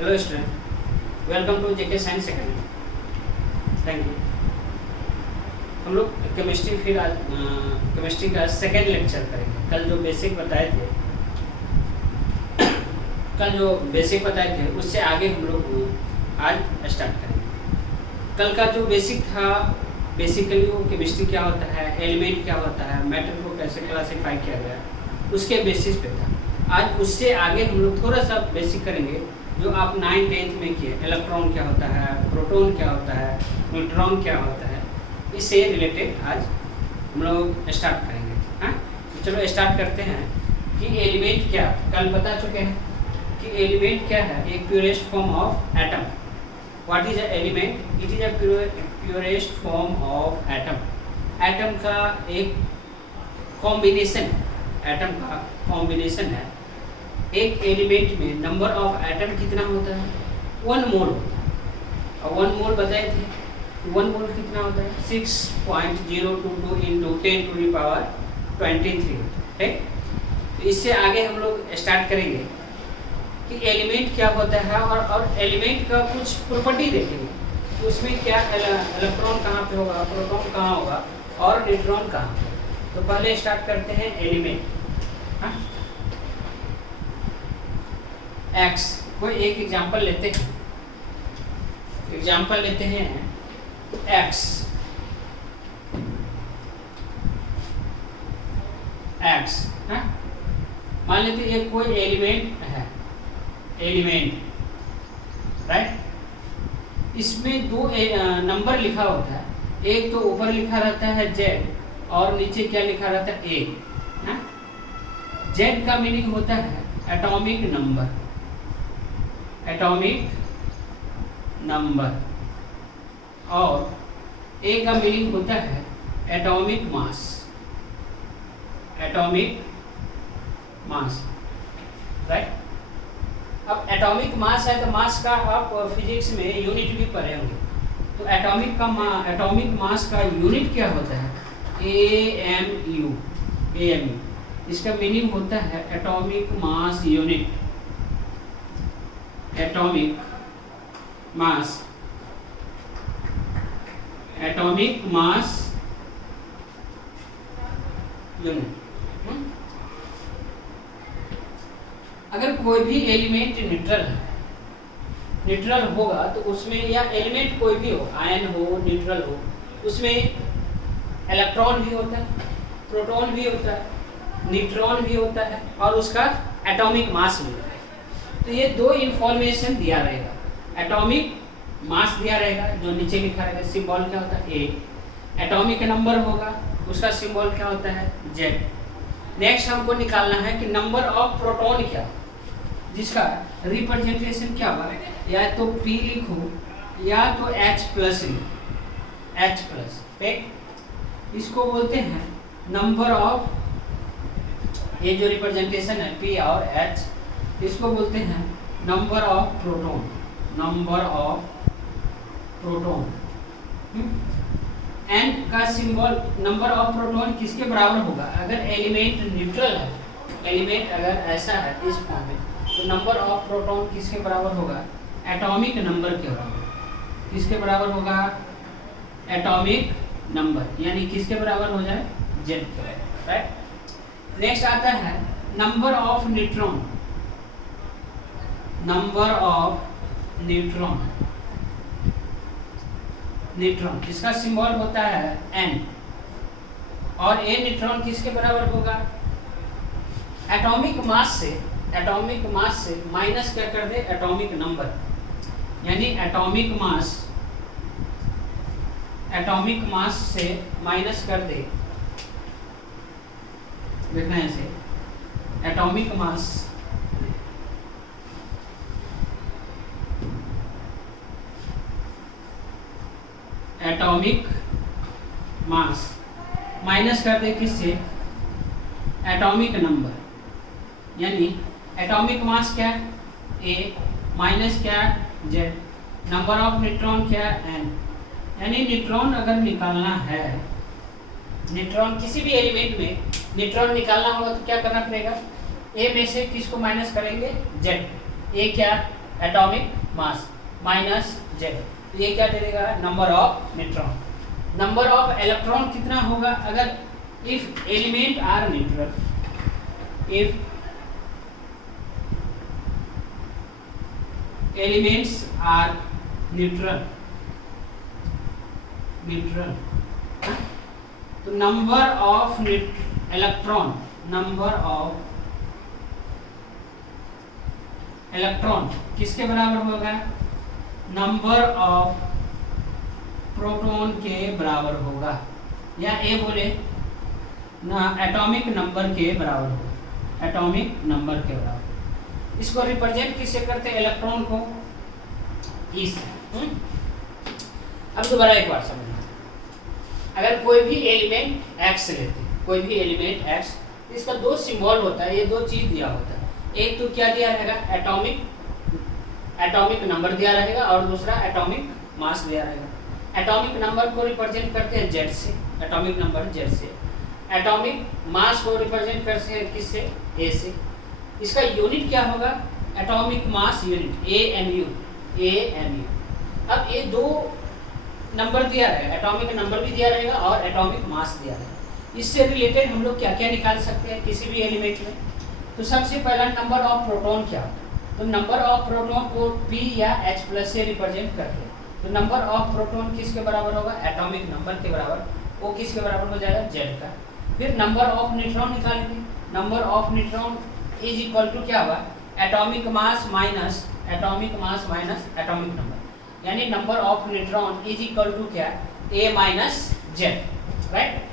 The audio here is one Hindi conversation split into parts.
Hello student, welcome to JK science academy. Thank you. हम लोग केमिस्ट्री आज केमिस्ट्री का सेकेंड लेक्चर करेंगे। कल जो बेसिक बताए थे उससे आगे हम लोग आज स्टार्ट करेंगे। कल का जो बेसिक था, बेसिकली वो केमिस्ट्री क्या होता है, एलिमेंट क्या होता है, मैटर को कैसे क्लासीफाई किया गया, उसके बेसिस पे था। आज उससे आगे हम लोग थोड़ा सा बेसिक करेंगे जो आप 9th-10th में किए। इलेक्ट्रॉन क्या होता है, प्रोटॉन क्या होता है, न्यूट्रॉन क्या होता है, इससे रिलेटेड आज हम लोग स्टार्ट करेंगे। हाँ, तो चलो स्टार्ट करते हैं कि एलिमेंट क्या, कल बता चुके हैं कि एलिमेंट क्या है। एक purest form of atom. What is a element? It is a purest form of atom. Atom का एक कॉम्बिनेशन, एटम का कॉम्बिनेशन है। एक एलिमेंट में नंबर ऑफ एटम कितना होता है? 1 मोल होता है। और 1 मोल बताए थे, 1 मोल कितना होता है? 6.022 इंटू 10 टू द पावर 23 है। तो इससे आगे हम लोग स्टार्ट करेंगे कि एलिमेंट क्या होता है और एलिमेंट का कुछ प्रॉपर्टी देखेंगे। उसमें क्या इलेक्ट्रॉन कहाँ पे होगा, प्रोटॉन कहाँ होगा और न्यूट्रॉन कहाँ पे। तो पहले स्टार्ट करते हैं एलिमेंट। हाँ, एक्स, कोई एक एग्जांपल लेते हैं। एग्जांपल लेते हैं एक्स। एक्स है, मान लेते हैं एक कोई एलिमेंट है, एलिमेंट राइट। इसमें दो नंबर लिखा होता है। एक तो ऊपर लिखा रहता है जेड और नीचे क्या लिखा रहता है? ए। जेड का मीनिंग होता है एटॉमिक नंबर, एटॉमिक नंबर, और ए का मीनिंग होता है atomic mass, atomic mass right. अब एटॉमिक मास है तो मास का आप फिजिक्स में यूनिट भी पढ़े होंगे। तो एटॉमिक मास का यूनिट क्या होता है? AMU। इसका मीनिंग होता है atomic mass unit, atomic mass, atomic mass unit. अगर कोई भी एलिमेंट न्यूट्रल है, न्यूट्रल होगा तो उसमें, या एलिमेंट कोई भी हो, आयन हो, न्यूट्रल हो, उसमें इलेक्ट्रॉन भी होता है, प्रोटॉन भी होता है, न्यूट्रॉन भी होता है और उसका एटॉमिक मास भी होता है। तो ये दो इंफॉर्मेशन दिया रहेगा। एटॉमिक मास दिया रहेगा जो नीचे लिखा रहेगा, सिंबल क्या होता है? ए। एटॉमिक नंबर होगा, उसका सिंबल क्या होता है? जेड। नेक्स्ट हमको निकालना है कि नंबर ऑफ प्रोटॉन क्या, जिसका रिप्रेजेंटेशन क्या होगा? या तो P लिखो या तो H+ लिखो, H+। इसको बोलते हैं नंबर ऑफ, ये जो रिप्रेजेंटेशन है P और H, इसको बोलते हैं number of proton, number of proton. N का सिंबल, नंबर ऑफ प्रोटॉन किसके बराबर होगा? अगर एलिमेंट न्यूट्रल है, एलिमेंट अगर ऐसा है इस फॉर्म में, तो नंबर ऑफ प्रोटॉन किसके बराबर होगा? एटॉमिक नंबर के बराबर। किसके बराबर होगा? एटॉमिक नंबर, यानी किसके बराबर हो जाए? जेड के बराबर राइट। नेक्स्ट आता है number of neutron, number of neutron, neutron इसका सिंबल होता है N। और ए न्यूट्रॉन किसके बराबर होगा? एटॉमिक मास से, एटॉमिक मास से माइनस क्या कर दे? एटॉमिक नंबर, यानी एटॉमिक मास, एटॉमिक मास से माइनस कर दे, देखना है ऐसे, atomic mass, atomic mass minus कर दे किससे? एटॉमिक नंबर, यानी एटॉमिक मास क्या? A माइनस क्या? Z। नंबर ऑफ न्यूट्रॉन क्या? N। यानी न्यूट्रॉन अगर निकालना है, न्यूट्रॉन किसी भी एलिमेंट में न्यूट्रॉन निकालना होगा तो क्या करना पड़ेगा? ए में से किसको माइनस करेंगे? जेड। ए क्या? एटॉमिक मास माइनस जेड, तो ये क्या दे देगा number of neutron. Number of electron कितना होगा अगर if element are neutral, if elements are neutral, neutral, तो number of electron, number of electron किसके बराबर होगा, नंबर ऑफ प्रोटॉन के बराबर होगा, या ए बोले ना एटॉमिक नंबर के बराबर होगा, एटॉमिक नंबर के बराबर। इसको रिप्रेजेंट किससे करते हैं इलेक्ट्रॉन को, इस। अब दोबारा एक बार समझना, अगर कोई भी एलिमेंट एक्स लेते, कोई भी एलिमेंट एक्स, इसका दो सिंबल होता है, ये दो चीज दिया होता है, एक तो क्या दिया रहेगा एटॉमिक नंबर दिया रहेगा और दूसरा एटॉमिक मास दिया रहेगा। एटॉमिक नंबर को रिप्रेजेंट करते हैं जेड से, एटॉमिक नंबर जेड से, एटॉमिक मास को रिप्रेजेंट करते हैं किससे, ए से। इसका यूनिट क्या होगा, atomic mass unit AMU, AMU। अब ये दो नंबर दिया रहेगा, एटॉमिक नंबर भी दिया रहेगा और एटॉमिक मास दिया रहेगा। इससे रिलेटेड हम लोग क्या क्या निकाल सकते हैं किसी भी एलिमेंट में। तो सबसे पहला नंबर ऑफ प्रोटॉन क्या होता है, तो नंबर ऑफ प्रोटॉन को P या H+ से रिप्रेजेंट करते हैं। तो नंबर ऑफ प्रोटॉन किसके बराबर होगा, एटॉमिक नंबर के बराबर, वो किसके बराबर हो जाएगा, जेड का। फिर नंबर ऑफ न्यूट्रॉन निकालेंगे, number of neutron is equal to क्या हुआ, atomic mass minus atomic number, यानी number of neutron is equal to क्या, A माइनस जेड, राइट।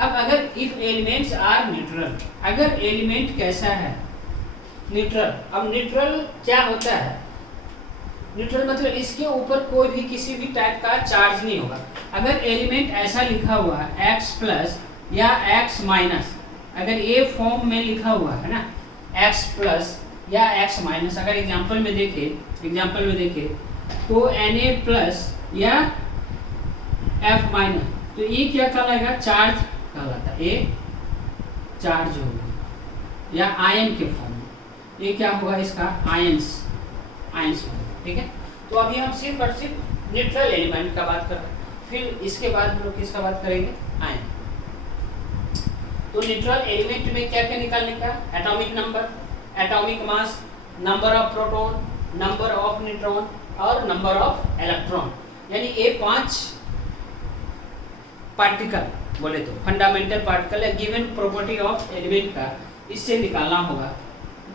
अब अगर इफ एलिमेंट्स आर न्यूट्रल, अगर एलिमेंट कैसा है, न्यूट्रल। अब न्यूट्रल क्या होता है, न्यूट्रल मतलब इसके ऊपर कोई भी किसी भी टाइप का चार्ज नहीं होगा। अगर एलिमेंट ऐसा लिखा हुआ है x+ या x-, अगर ये फॉर्म में लिखा हुआ है ना x+ या x-, अगर एग्जांपल में देखें तो Na+ या F-, तो ये क्या कहलाएगा, चार्ज कहलाता है, ये चार्ज होगा, या आयन के फॉर्म में, ये क्या होगा इसका, आयंस होगा, ठीक है। तो अभी हम सिर्फ और सिर्फ न्यूट्रल एलिमेंट का बात कर रहे हैं, फिर इसके बाद हम लोग किसका बात करेंगे, आयन। तो न्यूट्रल एलिमेंट में क्या क्या निकालने का, atomic number, atomic mass, number of proton, number of neutron और नंबर ऑफ इलेक्ट्रॉन, यानी ये 5 पार्टिकल बोले तो फंडामेंटल पार्टिकल है, गिवन प्रॉपर्टी ऑफ एलिमेंट का इससे निकालना होगा।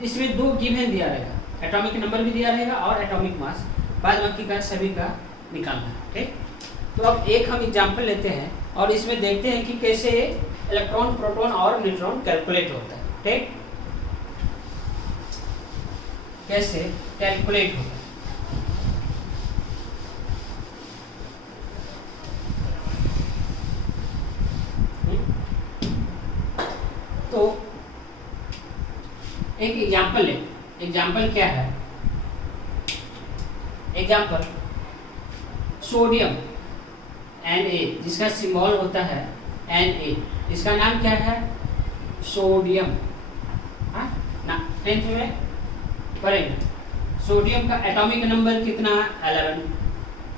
इसमें 2 गिवन दिया रहेगा, एटॉमिक नंबर भी दिया रहेगा और एटॉमिक मास, बाद बाकी का सभी का निकालना है, ठीक। तो अब एक हम एग्जांपल लेते हैं और इसमें देखते हैं कि कैसे इलेक्ट्रॉन, प्रोटॉन और न्यूट्रॉन कैलकुलेट होता है, ठीक, कैसे कैलकुलेट होता है। तो एक एग्जांपल ले, एग्जांपल क्या है, एग्जांपल सोडियम Na, जिसका सिंबल होता है Na, इसका नाम क्या है, सोडियम, ना 10th में पढ़ेंगे। सोडियम का एटॉमिक नंबर कितना, 11,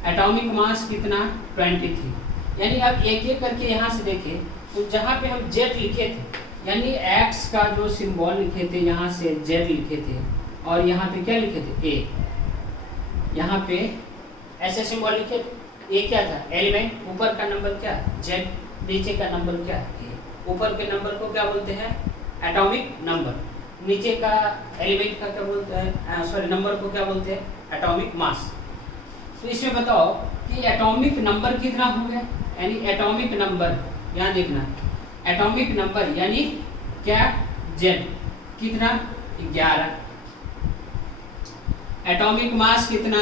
एटॉमिक मास कितना, 23। यानी अब एक एक करके यहाँ से देखें, तो जहाँ पे हम जेड लिखे थे, यानी x का जो सिंबल लिखे थे यहाँ से z लिखे थे, और यहाँ पे क्या लिखे थे, a, यहाँ पे ऐसे सिंबल लिखे थे। ये क्या था, एलिमेंट, ऊपर का नंबर क्या, z, नीचे का नंबर क्या, a। ऊपर के नंबर को क्या बोलते हैं, एटॉमिक नंबर, नीचे का एलिमेंट का क्या बोलते हैं, सॉरी नंबर को क्या बोलते हैं, एटॉमिक मास। तो इसमें बताओ कि एटॉमिक नंबर कितना हो गया, यानी एटॉमिक नंबर, यहाँ देखना, एटॉमिक नंबर यानी क्या, जेड कितना, 11, एटॉमिक मास कितना,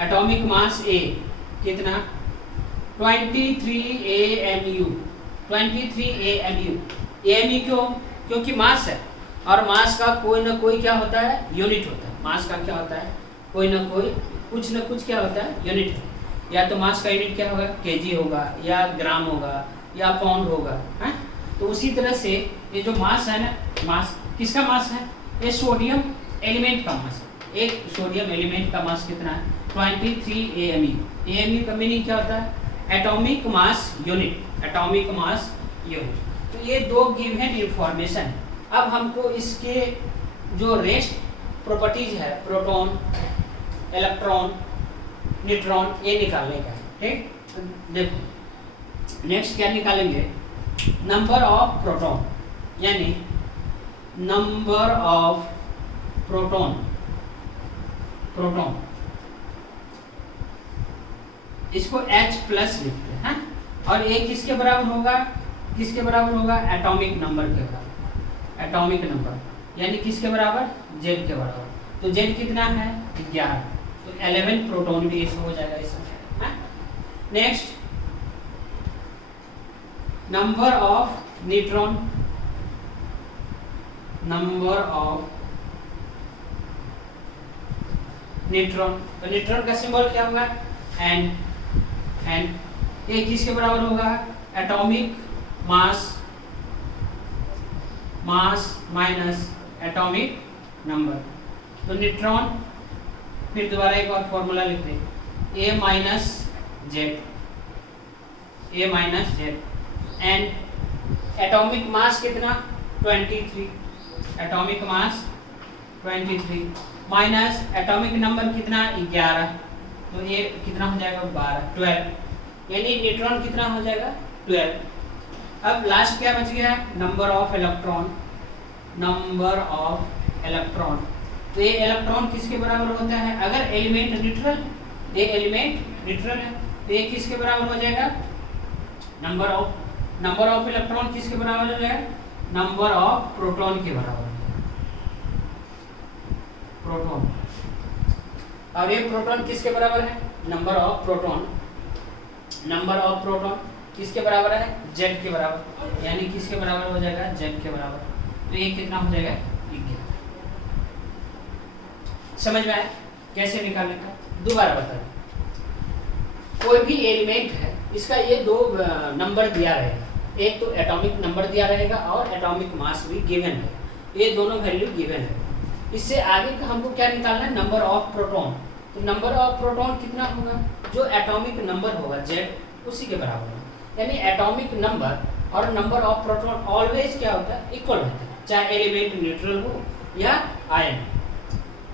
एटॉमिक मास A कितना, 23 AMU, 23 AMU। AMU क्यों, क्योंकि मास है, और मास का कोई ना कोई क्या होता है, यूनिट होता है। मास का क्या होता है, कोई ना कोई कुछ ना कुछ क्या होता है, यूनिट है। या तो मास का यूनिट क्या होगा, केजी होगा, या ग्राम होगा, या पाउंड होगा, है। तो उसी तरह से ये जो मास है ना, मास किसका मास है, ये सोडियम एलिमेंट का मास, एक सोडियम एलिमेंट का मास कितना है 23 AMU। AMU का मीनिंग क्या होता है atomic mass unit, atomic mass unit. तो ये दो गिवन इंफॉर्मेशन। अब हमको इसके जो रेस्ट प्रॉपर्टीज है प्रोटॉन, इलेक्ट्रॉन, न्यूट्रॉन, ये निकालने का है। ठीक, तो देखो नेक्स्ट क्या निकालेंगे, नंबर ऑफ प्रोटॉन, यानी नंबर ऑफ प्रोटॉन, प्रोटॉन इसको H प्लस लिखते हैं, और ये किसके बराबर होगा, किसके बराबर होगा एटॉमिक नंबर के बराबर, एटॉमिक नंबर यानी किसके बराबर Z के बराबर। तो Z कितना है 11, तो 11 प्रोटॉन भी इसमें हो जाएगा इसमें। Next number of neutron, number of neutron, तो न्यूट्रॉन का सिंबल क्या होगा N, ये किसके बराबर होगा एटॉमिक मास, मास माइनस एटॉमिक नंबर। तो न्यूट्रॉन, फिर दोबारा एक और फॉर्मूला लिख दें A minus Z, A minus Z, and atomic mass कितना 23, atomic mass 23 minus atomic number कितना 11, तो ये कितना हो जाएगा 12, यानी न्यूट्रॉन कितना हो जाएगा 12। अब लास्ट क्या बच गया number of electron, number of electron. तो ये इलेक्ट्रॉन किसके बराबर होता है, अगर एलिमेंट न्यूट्रल, ये एलिमेंट न्यूट्रल है तो ये किसके बराबर हो जाएगा नंबर ऑफ इलेक्ट्रॉन किसके बराबर हो जाएगा, नंबर ऑफ प्रोटॉन के बराबर, प्रोटॉन। और ये प्रोटॉन किसके बराबर है, number of proton, number of proton किसके बराबर है Z के बराबर, यानी किसके बराबर हो जाएगा Z के बराबर। तो ये कितना हो जाएगा 11। समझ में आया कैसे निकालने का, दोबारा बता दें। कोई भी एलिमेंट है इसका ये दो नंबर दिया रहेगा, एक तो एटॉमिक नंबर दिया रहेगा और एटॉमिक मास भी गिवन है, ये दोनों वैल्यू गिवन है। इससे आगे का हमको क्या निकालना है नंबर ऑफ प्रोटॉन। तो नंबर ऑफ प्रोटॉन कितना होगा, जो एटॉमिक नंबर होगा Z उसी के बराबर होगा, यानी एटॉमिक नंबर और नंबर ऑफ प्रोटॉन ऑलवेज क्या होता है इक्वल होता है, चाहे एलिमेंट न्यूट्रल हो या आयन।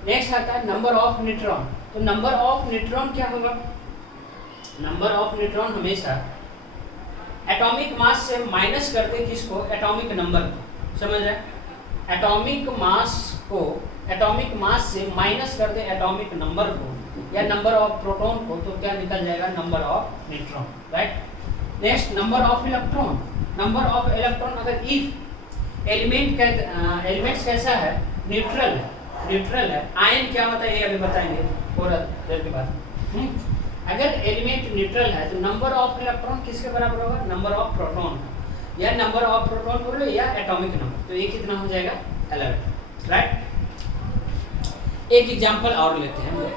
नेक्स्ट आता है नंबर ऑफ न्यूट्रॉन। तो नंबर ऑफ न्यूट्रॉन क्या होगा, नंबर ऑफ न्यूट्रॉन हमेशा एटॉमिक मास से माइनस करते किसको एटॉमिक नंबर को, समझ रहे, एटॉमिक मास को एटॉमिक मास से माइनस कर दे एटॉमिक नंबर को या नंबर ऑफ प्रोटॉन को, तो क्या निकल जाएगा number of neutron, right. Next number of electron, number of electron अगर इफ एलिमेंट्स कैसा है न्यूट्रल है, न्यूट्रल है, आयन क्या होता है ये अभी बताएंगे थोड़ा देर के बाद। अगर एलिमेंट न्यूट्रल है तो नंबर ऑफ इलेक्ट्रॉन किसके बराबर होगा, नंबर ऑफ प्रोटॉन या नंबर ऑफ प्रोटॉन बोलो या एटॉमिक नंबर, तो ये कितना हो जाएगा 11, राइट। एक एग्जांपल और लेते हैं,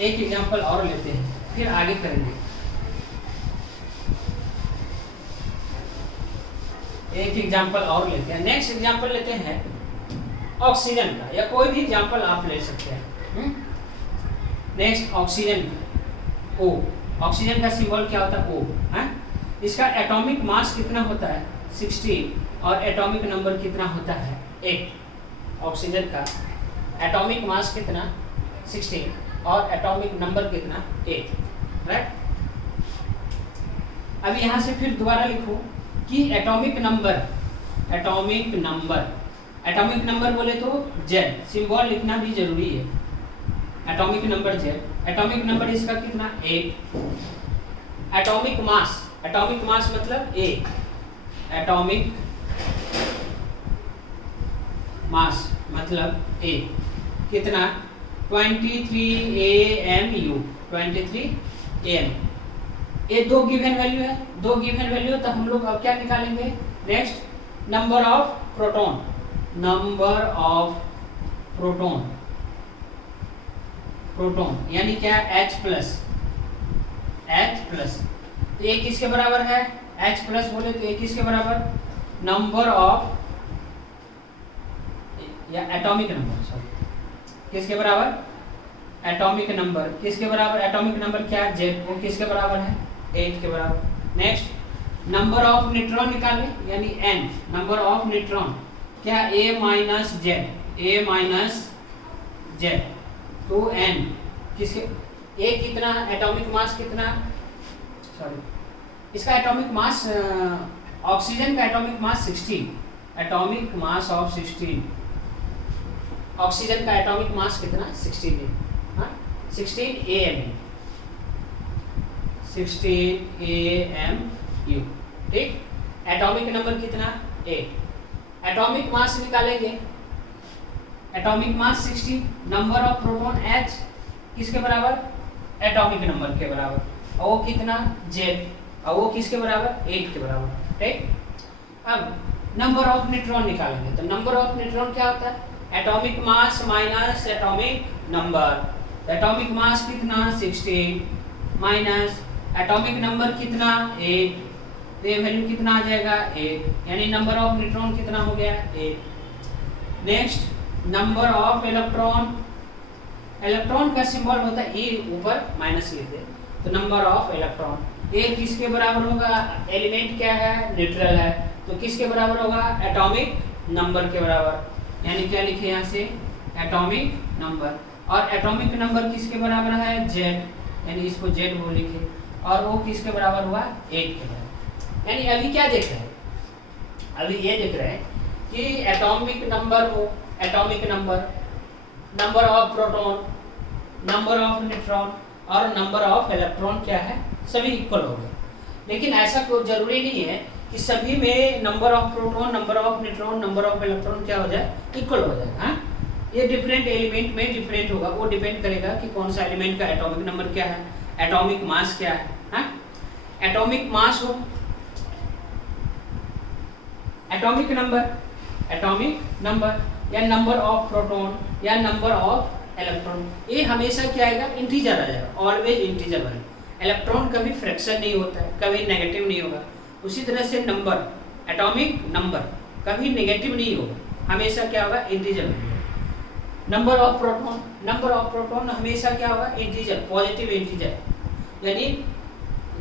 एक एग्जांपल और लेते हैं फिर आगे करेंगे। एक एग्जांपल और लेते हैं, नेक्स्ट एग्जांपल लेते हैं ऑक्सीजन का, या कोई भी एग्जांपल आप ले सकते हैं। नेक्स्ट ऑक्सीजन, O, ऑक्सीजन का सिंबल क्या होता है O है। इसका एटॉमिक मास कितना होता है 16 और एटॉमिक नंबर कितना होता है 8। ऑक्सीजन का एटॉमिक मास कितना 16 और एटॉमिक नंबर कितना 8, राइट। अब यहाँ से फिर दोबारा लिखो कि atomic number, atomic number, atomic number बोले तो Z, सिंबल लिखना भी जरूरी है, atomic number Z, atomic number इसका कितना 8। एटॉमिक मास, एटॉमिक मास मतलब A, एटॉमिक मास मतलब A कितना 23 AMU, 23 AM। ये दो गिवन वैल्यू है, दो गिवन वैल्यू, तो हम लोग अब क्या निकालेंगे next number of proton, number of proton, proton यानी क्या H प्लस, H प्लस, तो ये किसके बराबर है H प्लस बोले तो ये किसके बराबर नंबर ऑफ, या एटॉमिक नंबर, सॉरी, किसके बराबर? एटॉमिक नंबर किसके बराबर? एटॉमिक नंबर क्या है? जेड, वो किसके बराबर है? 8 के बराबर। नेक्स्ट नंबर ऑफ न्यूट्रॉन निकालें, यानी n, नंबर ऑफ न्यूट्रॉन क्या? a माइनस जेड, तो n किसके? a कितना? एटॉमिक मास कितना? सॉरी, इसका एटॉमिक मास, ऑक्सीजन का atomic mass 16, atomic mass of 16, oxygen का एटॉमिक मास कितना? 16 है, हाँ 16 AMU, 16 AMU, ठीक। एटॉमिक नंबर कितना? 8। एटॉमिक मास निकालेंगे, atomic mass 16, number of proton H किसके बराबर? एटॉमिक नंबर के बराबर, और वो कितना? Z, और वो किसके बराबर? 8 के बराबर, ठीक। अब नंबर ऑफ न्यूट्रॉन निकालेंगे, तो नंबर ऑफ न्यूट्रॉन क्या होता है? Atomic mass minus atomic number. Atomic mass कितना? 16 माइनस एटॉमिक नंबर कितना? 8, तो ये वैल्यू कितना आ जाएगा? 8, यानी नंबर ऑफ न्यूट्रॉन कितना हो गया? 8। Next number of electron, electron का सिंबल होता है E, ऊपर माइनस लिख दे, तो नंबर ऑफ इलेक्ट्रॉन ए किसके बराबर होगा? एलिमेंट क्या है? न्यूट्रल है, तो किसके बराबर होगा? एटॉमिक नंबर के बराबर, यानी क्या लिखे यहाँ से? Atomic number. और एटॉमिक नंबर किसके बराबर है? जेड, यानी इसको जेड वो लिखे, और वो किसके बराबर हुआ? 8 के बराबर। यानी अभी क्या देख रहे हैं? अभी ये देख रहे हैं कि एटॉमिक नंबर हो, atomic number, number of proton, number of neutron और नंबर ऑफ इलेक्ट्रॉन क्या है? सभी इक्वल हो गए। लेकिन ऐसा कोई जरूरी नहीं है कि सभी में number of proton, number of neutron, number of electron क्या हो जाए? इक्वल हो जाए, हाँ। ये डिफरेंट एलिमेंट में डिफरेंट होगा, वो डिपेंड करेगा कि कौन सा एलिमेंट का एटॉमिक नंबर क्या है, एटॉमिक मास क्या है, हाँ। एटॉमिक मास हो, एटॉमिक नंबर या नंबर ऑफ प्रोटॉन या नंबर ऑफ इलेक्ट्रॉन, ये हमेशा क्या आएगा? इंटीजर आ जाएगा, ऑलवेज इंटीजर वैल्यू। इलेक्ट्रॉन कभी फ्रैक्शन नहीं होता है, कभी नेगेटिव नहीं होगा। उसी तरह से नंबर, एटॉमिक नंबर कभी नेगेटिव नहीं होगा, हमेशा क्या होगा? Integer value. Number of proton हमेशा क्या होगा? इंटीजर, पॉजिटिव इंटीजर, यानी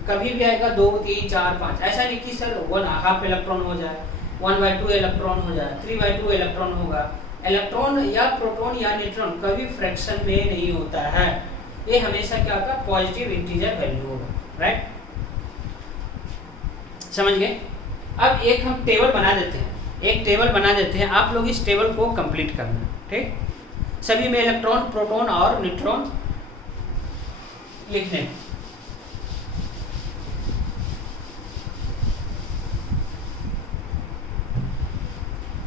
कभी भी आएगा 2, 3, 4, 5, ऐसा नहीं कि सर 1/2 इलेक्ट्रॉन हो जाए, 1/2 इलेक्ट्रॉन हो जाए, 3/2 इलेक्ट्रॉन होगा। इलेक्ट्रॉन या प्रोटॉन या न्यूट्रॉन कभी फ्रैक्शन में नहीं होता है, ये हमेशा क्या होगा? पॉजिटिव इंटीजर वैल्यू होगा, राइट? समझ गए? अब एक हम टेबल बना देते हैं, आप लोग इस टेबल को कंप्लीट करना, ठीक? सभी में इलेक्ट्रॉन, प्रोटॉन और न्यूट्रॉन लिखने।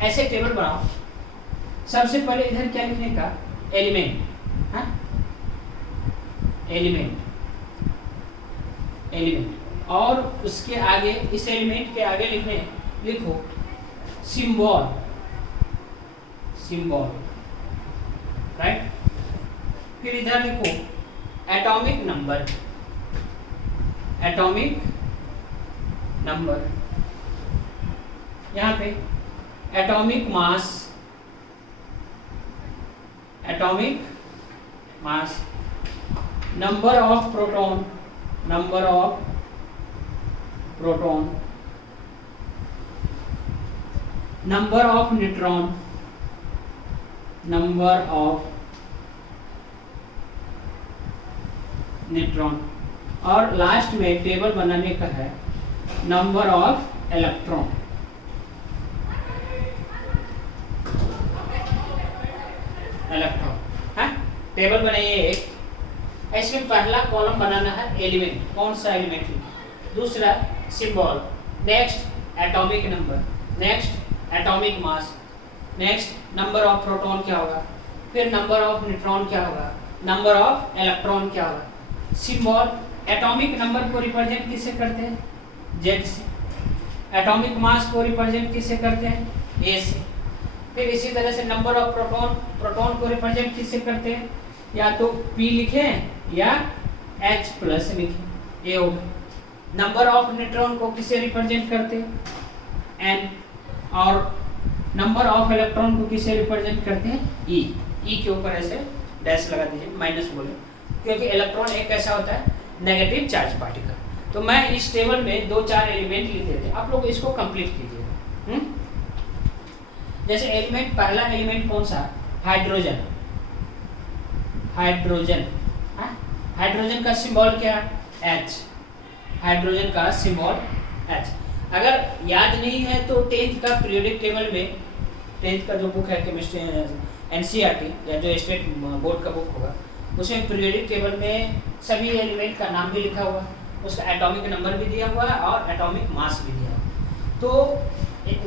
ऐसे टेबल बनाओ। सबसे पहले इधर क्या लिखने का? एलिमेंट, हाँ, एलिमेंट, और उसके आगे, इस एलिमेंट के आगे लिखो सिंबल, राइट? फिर इधर लिखो एटॉमिक नंबर, यहाँ पे atomic mass, number of proton, number of neutron, और लास्ट में टेबल बनाने का है नंबर ऑफ इलेक्ट्रॉन। है, टेबल बनाइए एक। इसमें पहला कॉलम बनाना है एलिमेंट, कौन सा एलिमेंट? दूसरा symbol, next atomic number, next atomic mass, next number of proton क्या होगा, फिर नंबर ऑफ न्यूट्रॉन क्या होगा, नंबर ऑफ इलेक्ट्रॉन क्या होगा। सिंबल, एटॉमिक नंबर को रिप्रेजेंट किससे करते हैं? जेड से। एटॉमिक मास को रिप्रेजेंट किससे करते हैं? ए से। फिर इसी तरह से नंबर ऑफ प्रोटॉन को रिप्रेजेंट किससे करते हैं? या तो P लिखें या H प्लस लिखें, ये होगा। नंबर ऑफ न्यूट्रॉन को किससे रिप्रेजेंट करते हैं? N। और नंबर ऑफ इलेक्ट्रॉन को किसे रिप्रेजेंट करते हैं? ई। ई के ऊपर ऐसे डैश लगा दीजिए, माइनस बोले, क्योंकि इलेक्ट्रॉन एक कैसा होता है? Negative charge particle. तो मैं इस टेबल में 2-4 एलिमेंट लिख देते हैं, आप लोग इसको कंप्लीट कीजिएगा। जैसे एलिमेंट, पहला एलिमेंट कौन सा? हाइड्रोजन। हाइड्रोजन, हाइड्रोजन का सिंबल क्या? H। हाइड्रोजन का सिंबल H। अगर याद नहीं है तो 10th का पीरियोडिक टेबल में, 10th का जो बुक है केमिस्ट्री NCERT या जो स्टेट बोर्ड का बुक होगा, उसमें पीरियोडिक टेबल में सभी एलिमेंट का नाम भी लिखा हुआ, उसका एटॉमिक नंबर भी दिया हुआ है और एटॉमिक मास भी दिया हुआ। तो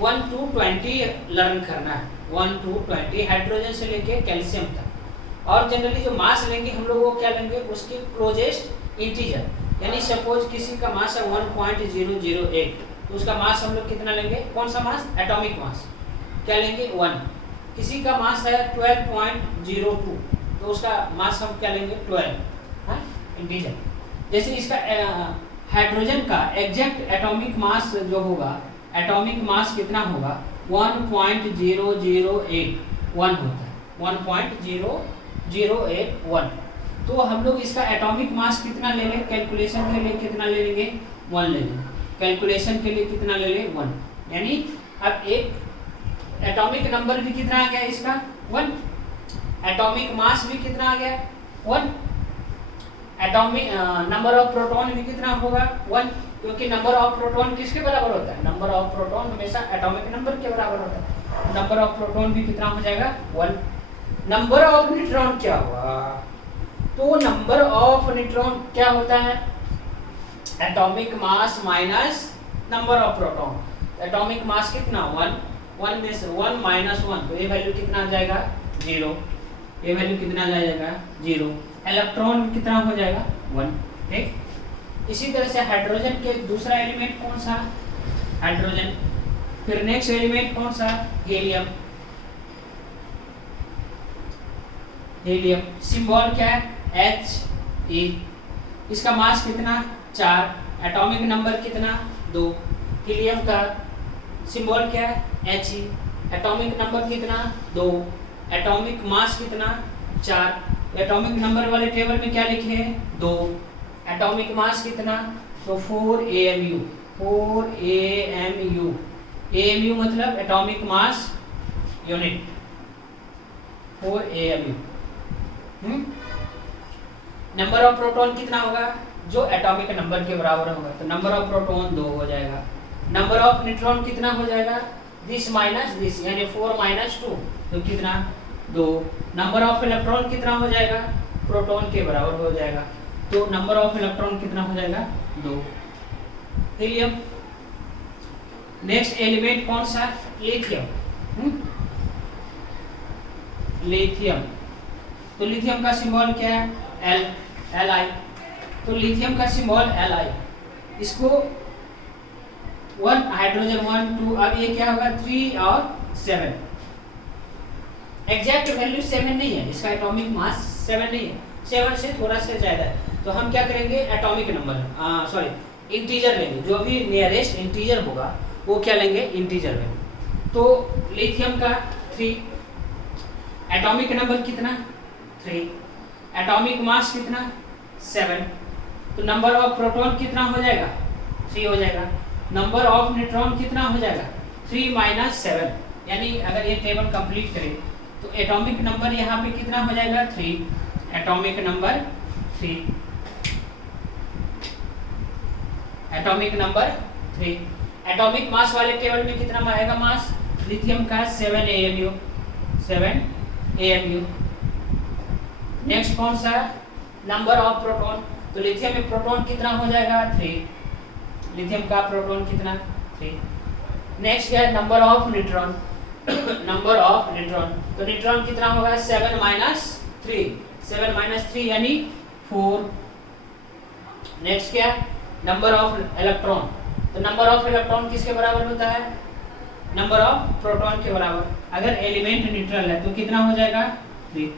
1 to 20 लर्न करना है, 1 to 20 हाइड्रोजन से लेके कैल्शियम तक। और जनरली जो मास लेंगे हम लोग वो क्या लेंगे? उसके क्लोजेस्ट इंटीजर, यानी सपोज किसी का मास है 1.008, तो उसका मास हम लोग कितना लेंगे? कौन सा मास? Atomic mass. क्या लेंगे? 1। किसी का मास है 12.02, तो उसका मास हम क्या लेंगे? 12, इंटीजर। जैसे इसका हाइड्रोजन का एग्जैक्ट एटॉमिक मास जो होगा, एटॉमिक मास कितना होगा? 1.0081 होता है, 1.0081। तो हम लोग इसका एटॉमिक मास कितना ले लें? कैलकुलेशन के लिए कितना ले लेंगे? 1 ले लेंगे। कैलकुलेशन के लिए कितना ले लें? 1। यानी अब एक एटॉमिक नंबर भी कितना आ गया इसका? 1। एटॉमिक मास भी कितना आ गया? 1। एटॉमिक नंबर ऑफ प्रोटॉन भी कितना होगा? 1, क्योंकि नंबर ऑफ प्रोटॉन किसके बराबर होता है? नंबर ऑफ प्रोटॉन हमेशा एटॉमिक नंबर के बराबर होता है। नंबर ऑफ प्रोटॉन भी कितना हो जाएगा? 1। नंबर ऑफ न्यूट्रॉन क्या हुआ? तो नंबर ऑफ न्यूट्रॉन क्या होता है? Atomic mass minus number of proton. Atomic mass कितना? 1। 1 में से 1 माइनस 1, तो ये वैल्यू कितना आ जाएगा? 0। ये वैल्यू कितना आ जाएगा? 0। इलेक्ट्रॉन कितना हो जाएगा? 1। ठीक। इसी तरह से हाइड्रोजन के दूसरा एलिमेंट कौन सा? हाइड्रोजन। फिर नेक्स्ट एलिमेंट कौन सा? हीलियम। हीलियम सिंबल क्या है? He। इसका मास कितना? 4। एटॉमिक नंबर कितना? 2। हीलियम का सिंबल क्या है? He। एटॉमिक नंबर कितना? 2। एटॉमिक मास कितना? 4। एटॉमिक नंबर वाले टेबल में क्या लिखे हैं? 2। एटॉमिक मास कितना? तो 4 AMU। 4 AMU। AMU मतलब atomic mass unit, 4 AMU। Number of proton कितना होगा? जो एटॉमिक नंबर के बराबर होगा, तो नंबर ऑफ प्रोटॉन 2 हो जाएगा। नंबर ऑफ न्यूट्रॉन कितना हो जाएगा? दिस माइनस दिस, यानी 4 माइनस 2, तो कितना? 2। नंबर ऑफ इलेक्ट्रॉन कितना हो जाएगा? प्रोटॉन के बराबर हो जाएगा, तो नंबर ऑफ इलेक्ट्रॉन कितना हो जाएगा? 2। हीलियम। नेक्स्ट एलिमेंट कौन सा? लिथियम। लिथियम। तो लिथियम का सिंबल क्या है? Li। तो लिथियम का सिंबल Li। इसको 1 हाइड्रोजन 1 2, अब ये क्या होगा? 3 और 7। एग्जैक्ट वैल्यू 7 नहीं है, इसका एटॉमिक मास 7 नहीं है, 7 से थोड़ा सा ज्यादा है। तो हम क्या करेंगे? एटॉमिक नंबर सॉरी इंटीजर लेंगे, जो भी नियरेस्ट इंटीजर होगा वो क्या लेंगे? इंटीजर लेंगे। तो लिथियम का 3। एटॉमिक नंबर कितना? 3। एटॉमिक मास कितना? 7। तो नंबर ऑफ प्रोटॉन कितना हो जाएगा? 3 हो जाएगा। नंबर ऑफ न्यूट्रॉन कितना हो जाएगा? 3 माइनस 7, यानी अगर ये टेबल कंप्लीट करें तो एटॉमिक नंबर यहाँ पे कितना हो जाएगा? 3। Atomic number 3। Atomic number 3। Atomic mass वाले टेबल में कितना आएगा मास? लिथियम का 7 AMU। 7 AMU। नेक्स्ट कौन सा? Number of proton. तो लिथियम में प्रोटॉन कितना हो जाएगा? 3। लिथियम का प्रोटॉन कितना? 3। नेक्स्ट क्या है? Number of neutron. Number of neutron, तो न्यूट्रॉन कितना होगा? 7 माइनस 3। 7 माइनस 3 यानी 4। नेक्स्ट क्या? Number of electron. तो नंबर ऑफ इलेक्ट्रॉन किसके बराबर होता है? नंबर ऑफ प्रोटॉन के बराबर। अगर एलिमेंट न्यूट्रल है तो कितना हो जाएगा? 3।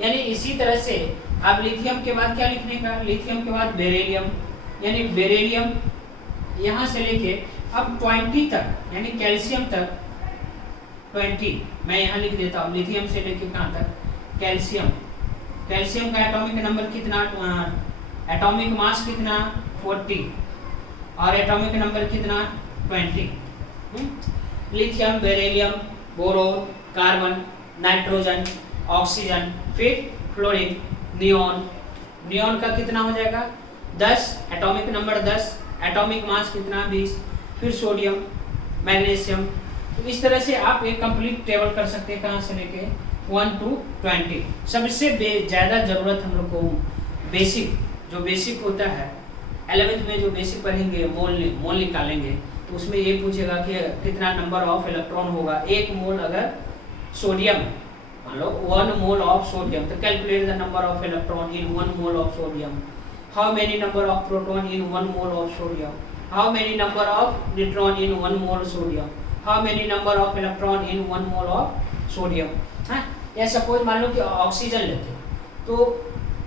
यानी इसी तरह से अब लिथियम के बाद क्या लिखने का? लिथियम के बाद बेरिलियम, यानी बेरिलियम यहाँ से लेके अब 20 तक, यानी कैल्शियम तक 20। मैं यहाँ लिख देता हूँ, लिथियम से लेके कहाँ तक, कैल्शियम। कैल्शियम का एटॉमिक नंबर कितना, एटॉमिक मास कितना 40 और एटॉमिक नंबर कितना 20। Lithium, beryllium, boron, carbon, nitrogen, oxygen, फिर फ्लोरीन, नियॉन। नियॉन का कितना हो जाएगा 10, एटॉमिक नंबर 10, एटॉमिक मास कितना 20। फिर सोडियम, मैग्नीशियम। तो इस तरह से आप एक कंप्लीट टेबल कर सकते हैं, कहाँ से लेके 1 to 20। सबसे ज़्यादा ज़रूरत हम लोग को बेसिक, जो बेसिक होता है 11th में जो बेसिक पढ़ेंगे, मोल निकालेंगे, तो उसमें ये पूछेगा कि कितना नंबर ऑफ इलेक्ट्रॉन होगा। एक मोल अगर सोडियम, मान लो 1 मोल ऑफ सोडियम, तो calculate the number of electron in 1 mole of sodium. How many number of proton in 1 mole of sodium. How many number of neutron in 1 mole sodium. How many number of electron in 1 mole of sodium. हाँ, या सपोज मान लो कि ऑक्सीजन लेते हैं, तो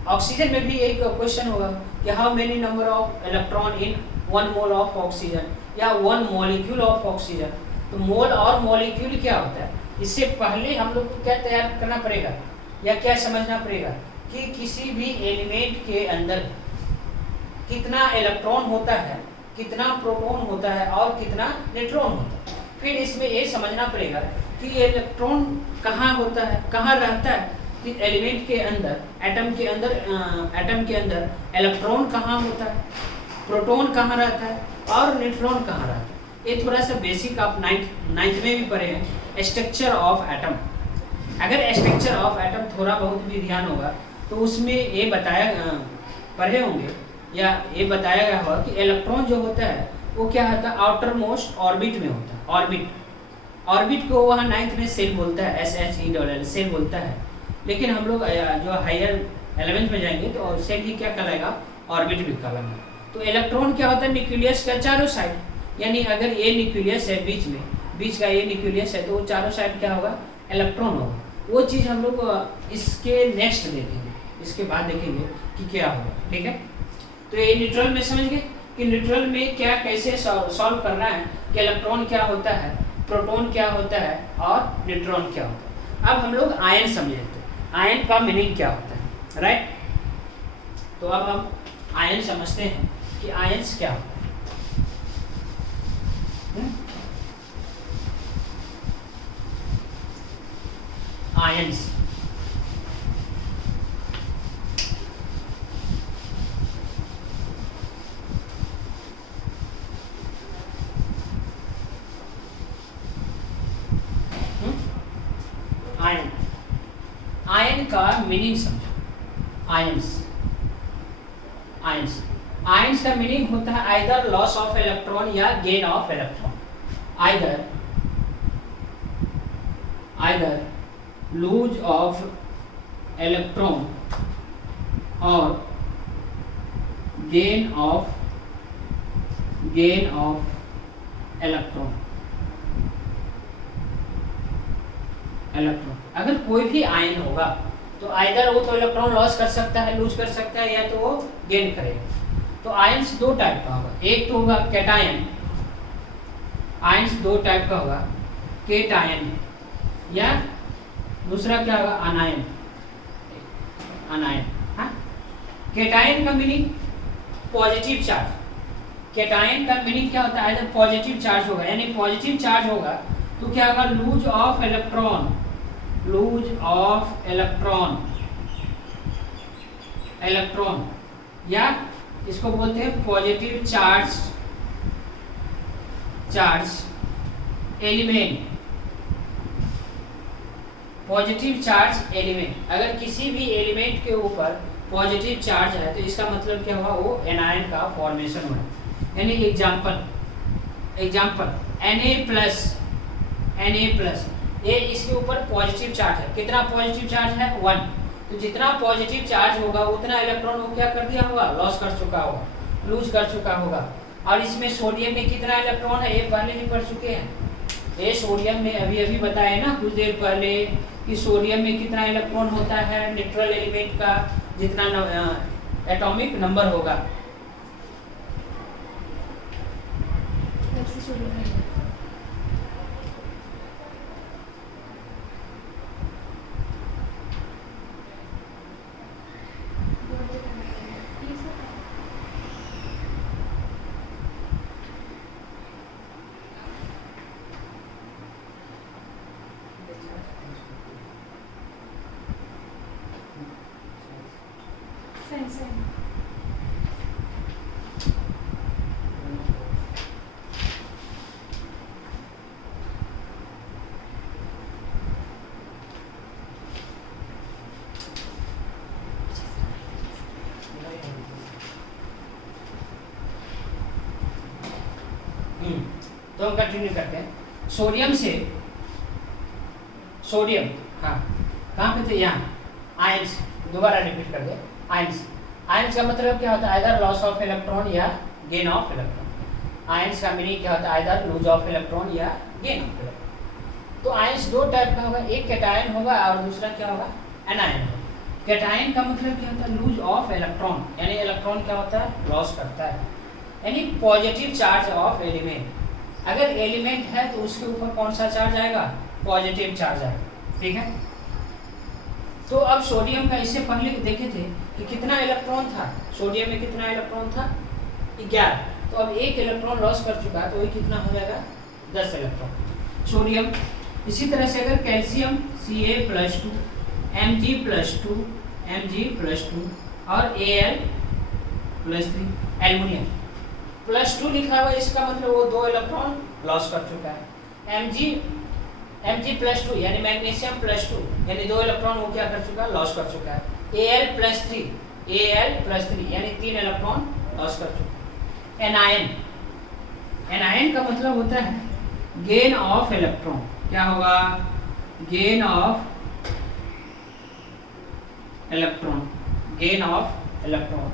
ऑक्सीजन में भी एक क्वेश्चन होगा कि how many number of electron in 1 mole of oxygen या 1 मॉलिक्यूल ऑफ ऑक्सीजन। तो मोल और मॉलिक्यूल क्या होता है, इससे पहले हम लोग को क्या तैयार करना पड़ेगा या क्या समझना पड़ेगा कि किसी भी एलिमेंट के अंदर कितना इलेक्ट्रॉन होता है, कितना प्रोटॉन होता है और कितना न्यूट्रॉन होता है। फिर इसमें ये समझना पड़ेगा कि इलेक्ट्रॉन कहाँ होता है, कहाँ रहता है, कि एलिमेंट के अंदर, एटम के अंदर इलेक्ट्रॉन कहाँ होता है, प्रोटॉन कहाँ रहता है और न्यूट्रॉन कहाँ रहता है। ये थोड़ा सा बेसिक आप नाइन्थ में भी पढ़े हैं, स्ट्रक्चर ऑफ एटम। अगर स्ट्रक्चर ऑफ एटम थोड़ा बहुत भी ध्यान होगा तो उसमें ये पढ़े होंगे या ये बताया गया होगा कि इलेक्ट्रॉन जो होता है वो क्या होता है, आउटर मोस्ट ऑर्बिट में होता है। ऑर्बिट को वहाँ 9th में सेल बोलता है, SHELL सेल बोलता है। लेकिन हम लोग जो हायर 11th में जाएंगे तो सेल ही क्या कहलाएगा, ऑर्बिट भी कहलाएगा। तो इलेक्ट्रॉन क्या होता है, न्यूक्लियस का चारों साइड, यानी अगर ये न्यूक्लियस है बीच का ये न्यूक्लियस है तो वो चारों साइड क्या होगा, इलेक्ट्रॉन होगा। वो चीज़ हम लोग इसके नेक्स्ट देखेंगे, इसके बाद देखेंगे कि क्या होगा। ठीक है, तो ये न्यूट्रल में समझ गए कि न्यूट्रल में क्या कैसे सॉल्व करना है कि इलेक्ट्रॉन क्या होता है, प्रोटॉन क्या होता है और न्यूट्रॉन क्या होता है। अब हम लोग आयन समझते हैं, आयन का मीनिंग क्या होता है, राइट। तो अब हम आयन समझते हैं कि आयन्स क्या होता है। आयन्स आयन का मीनिंग समझो। आयन्स का मीनिंग होता है आइदर लॉस ऑफ इलेक्ट्रॉन या gain of electron. Either lose of electron or gain of electron. अगर कोई भी आयन होगा तो आइदर वो तो इलेक्ट्रॉन लॉस कर सकता है, लूज कर सकता है, या तो वो गेन करेगा। तो आयन्स दो टाइप का होगा, एक तो होगा कैटायन। आयन्स दो टाइप का होगा, केटायन या दूसरा क्या होगा, अनायन। हाँ, केटायन का मीनिंग पॉजिटिव चार्ज। केटायन का मीनिंग क्या होता है, जब पॉजिटिव चार्ज होगा, यानी पॉजिटिव चार्ज होगा तो क्या होगा, लूज ऑफ इलेक्ट्रॉन या इसको बोलते हैं positive charge element. Positive charge element, अगर किसी भी एलिमेंट के ऊपर पॉजिटिव चार्ज है तो इसका मतलब क्या हुआ, वो एनायन का फॉर्मेशन हुआ। यानी एग्जाम्पल Na+, ये इसके ऊपर पॉजिटिव चार्ज है। कितना पॉजिटिव चार्ज है, 1। तो जितना पॉजिटिव चार्ज होगा उतना इलेक्ट्रॉन वो क्या कर दिया होगा, लॉस कर चुका होगा, लूज कर चुका होगा। और इसमें सोडियम में कितना इलेक्ट्रॉन है, ये पहले ही पढ़ चुके हैं। ये सोडियम में अभी बताया ना कुछ देर पहले कि सोडियम में कितना इलेक्ट्रॉन होता है, न्यूट्रल एलिमेंट का जितना एटॉमिक नंबर होगा। तो हम कंटिन्यू करते हैं। सोडियम से सोडियम, हाँ कहाँ पे थे, यहाँ आयंस, दोबारा रिपीट कर दे। आयंस, आयंस का मतलब क्या होता है, आइदर लॉस ऑफ इलेक्ट्रॉन या गेन ऑफ इलेक्ट्रॉन। आयंस का मीनिंग क्या होता है, आइदर लूज ऑफ इलेक्ट्रॉन या गेन ऑफ इलेक्ट्रॉन। तो आयंस दो टाइप का होगा, एक कैटायन होगा और दूसरा क्या होगा, एनायन होगा। कैटायन का मतलब क्या होता है, लूज ऑफ इलेक्ट्रॉन, यानी इलेक्ट्रॉन क्या होता है, लॉस करता है, यानी पॉजिटिव चार्ज ऑफ एलिमेंट। अगर एलिमेंट है तो उसके ऊपर कौन सा चार्ज आएगा, पॉजिटिव चार्ज आएगा, ठीक है। तो अब सोडियम का इससे पहले देखे थे कि कितना इलेक्ट्रॉन था, सोडियम में कितना इलेक्ट्रॉन था, 11। तो अब एक इलेक्ट्रॉन लॉस कर चुका है तो वही कितना हो जाएगा, 10 इलेक्ट्रॉन सोडियम। इसी तरह से अगर कैल्शियम Ca+2 Mg+2 Mg+2 और Al+3 एल्युमिनियम +2 लिखा हुआ है, इसका मतलब वो 2 इलेक्ट्रॉन लॉस कर चुका है। Mg+2 यानी मैग्नीशियम +2 यानी 2 इलेक्ट्रॉन वो क्या कर चुका है, लॉस कर चुका है। Al+3 यानी 3 इलेक्ट्रॉन लॉस कर चुका है। एनायन, एनायन का मतलब होता है गेन ऑफ इलेक्ट्रॉन। क्या होगा, gain of electron, gain of electron.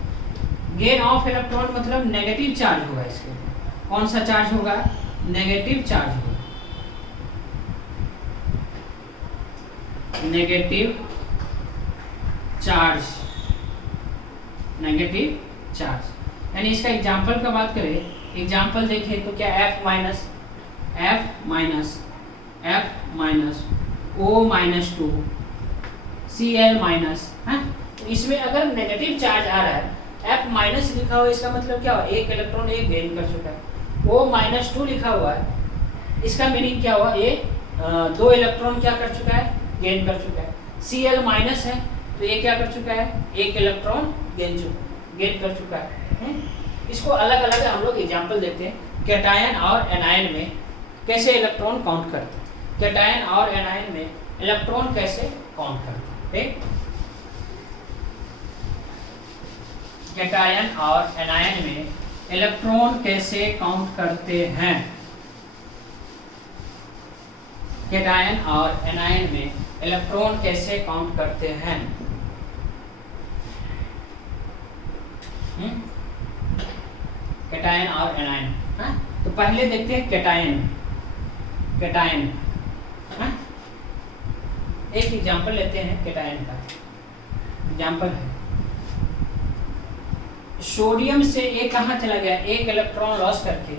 Gain of electron मतलब नेगेटिव चार्ज होगा इसके ऊपर। कौन सा चार्ज होगा, नेगेटिव चार्ज होगा, नेगेटिव चार्ज, नेगेटिव चार्ज। यानी इसका एग्जांपल का बात करें, एग्जांपल देखें तो क्या F minus O-2 Cl minus, है। तो इसमें अगर नेगेटिव चार्ज आ रहा है, F माइनस लिखा हुआ है, इसका मतलब क्या हुआ, एक इलेक्ट्रॉन एक गेन कर चुका है। O-2 लिखा हुआ है, इसका मीनिंग क्या हुआ, ये 2 इलेक्ट्रॉन क्या कर चुका है, गेन कर चुका है। Cl माइनस है तो ये क्या कर चुका है, एक इलेक्ट्रॉन गेन कर चुका है। इसको अलग अलग हम लोग एग्जांपल देखते हैं। कैटायन और एनायन में कैसे इलेक्ट्रॉन काउंट करते हैं, कैटायन और एनायन में इलेक्ट्रॉन कैसे काउंट करते हैं, ठीक। कैटायन और एनायन में इलेक्ट्रॉन कैसे काउंट करते हैं, कैटायन और एनायन में इलेक्ट्रॉन कैसे काउंट करते हैं। कैटायन और एनायन, तो पहले देखते हैं कैटायन। कैटायन, एक एग्जांपल लेते हैं कैटायन का। एग्जांपल है सोडियम से ए कहाँ चला गया, एक इलेक्ट्रॉन लॉस करके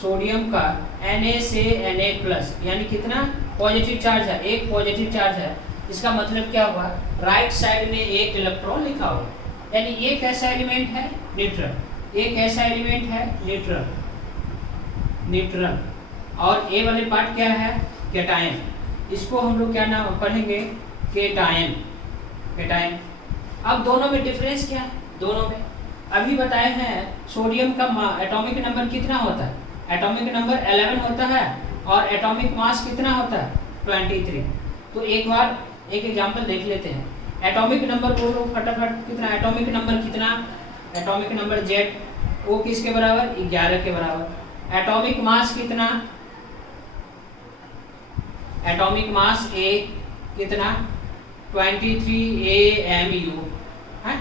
सोडियम का Na से Na+ यानी कितना पॉजिटिव चार्ज है, एक पॉजिटिव चार्ज है। इसका मतलब क्या हुआ, राइट साइड में एक इलेक्ट्रॉन लिखा हुआ, यानी ये कैसा एलिमेंट है, न्यूट्रल। एक ऐसा एलिमेंट है न्यूट्रल, न्यूट्रल। और ए वाले पार्ट क्या है, कैटायन। इसको हम लोग क्या नाम पढ़ेंगे, कैटायन, कैटायन। अब दोनों में डिफरेंस क्या है, दोनों में अभी बताए हैं सोडियम का एटॉमिक नंबर कितना होता है, एटॉमिक नंबर 11 होता है और एटॉमिक मास कितना होता है, 23। तो एक बार एक एग्जांपल देख लेते हैं। एटॉमिक नंबर बोलो फटाफट, कितना एटॉमिक नंबर, कितना एटॉमिक नंबर Z, वो किसके बराबर, 11 के बराबर। एटॉमिक मास कितना, एटॉमिक मास A कितना, 23 AMU है।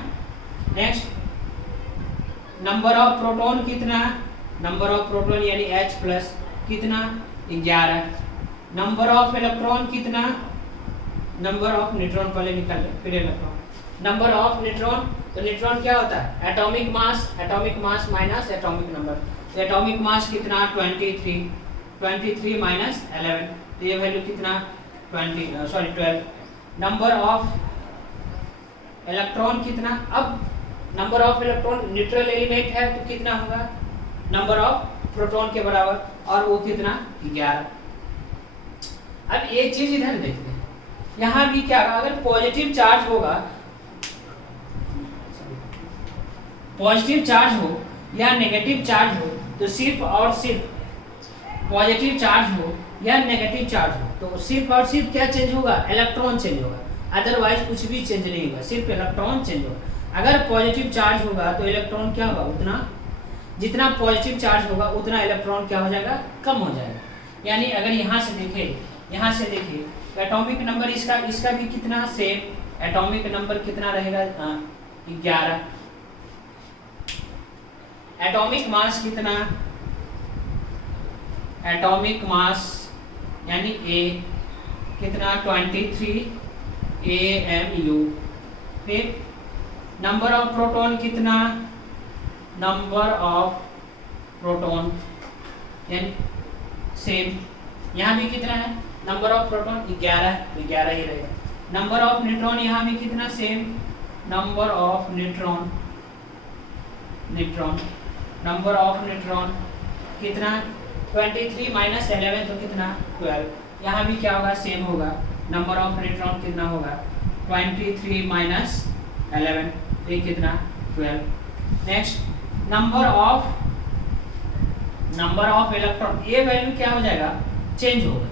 नेक्स्ट नंबर ऑफ प्रोटॉन कितना, नंबर ऑफ प्रोटॉन यानी H+ कितना, 11। नंबर ऑफ इलेक्ट्रॉन कितना, नंबर ऑफ न्यूट्रॉन पहले निकाल ले फिर इलेक्ट्रॉन। नंबर ऑफ न्यूट्रॉन, तो न्यूट्रॉन क्या होता है, atomic mass minus atomic number. तो एटॉमिक मास कितना, 23 माइनस 11, तो ये वैल्यू कितना, 12। नंबर ऑफ इलेक्ट्रॉन कितना, अब number of electron neutral element है तो कितना होगा, नंबर ऑफ प्रोटॉन के बराबर, और वो कितना, 11। अब ये चीज इधर देखते हैं, यहाँ भी क्या, अगर पॉजिटिव चार्ज होगा, पॉजिटिव चार्ज हो या नेगेटिव चार्ज हो तो सिर्फ और सिर्फ पॉजिटिव चार्ज हो या नेगेटिव चार्ज हो तो सिर्फ और सिर्फ क्या चेंज होगा, इलेक्ट्रॉन चेंज होगा, अदरवाइज कुछ भी चेंज नहीं होगा, सिर्फ इलेक्ट्रॉन चेंज होगा। अगर पॉजिटिव चार्ज होगा तो इलेक्ट्रॉन क्या होगा, उतना जितना पॉजिटिव चार्ज होगा उतना इलेक्ट्रॉन क्या हो जाएगा, कम हो जाएगा। यानी अगर यहाँ से देखें तो एटॉमिक नंबर इसका भी कितना सेम, एटॉमिक नंबर कितना रहेगा 11, एटॉमिक मास कितना, एटॉमिक मास यानी A कितना 23 AMU। फिर नंबर ऑफ प्रोटॉन कितना, नंबर ऑफ प्रोटॉन यानी सेम, यहाँ भी कितना है, नंबर ऑफ प्रोटॉन 11 ही रहेगा। नंबर ऑफ न्यूट्रॉन यहाँ भी कितना same, number of neutron number of neutron कितना 23 माइनस 11 तो कितना 12, यहाँ भी क्या होगा, सेम होगा। नंबर ऑफ न्यूट्रॉन कितना होगा 23 माइनस 11 तो ये कितना 12। नेक्स्ट नंबर ऑफ इलेक्ट्रॉन, ये वैल्यू क्या हो जाएगा, चेंज होगा।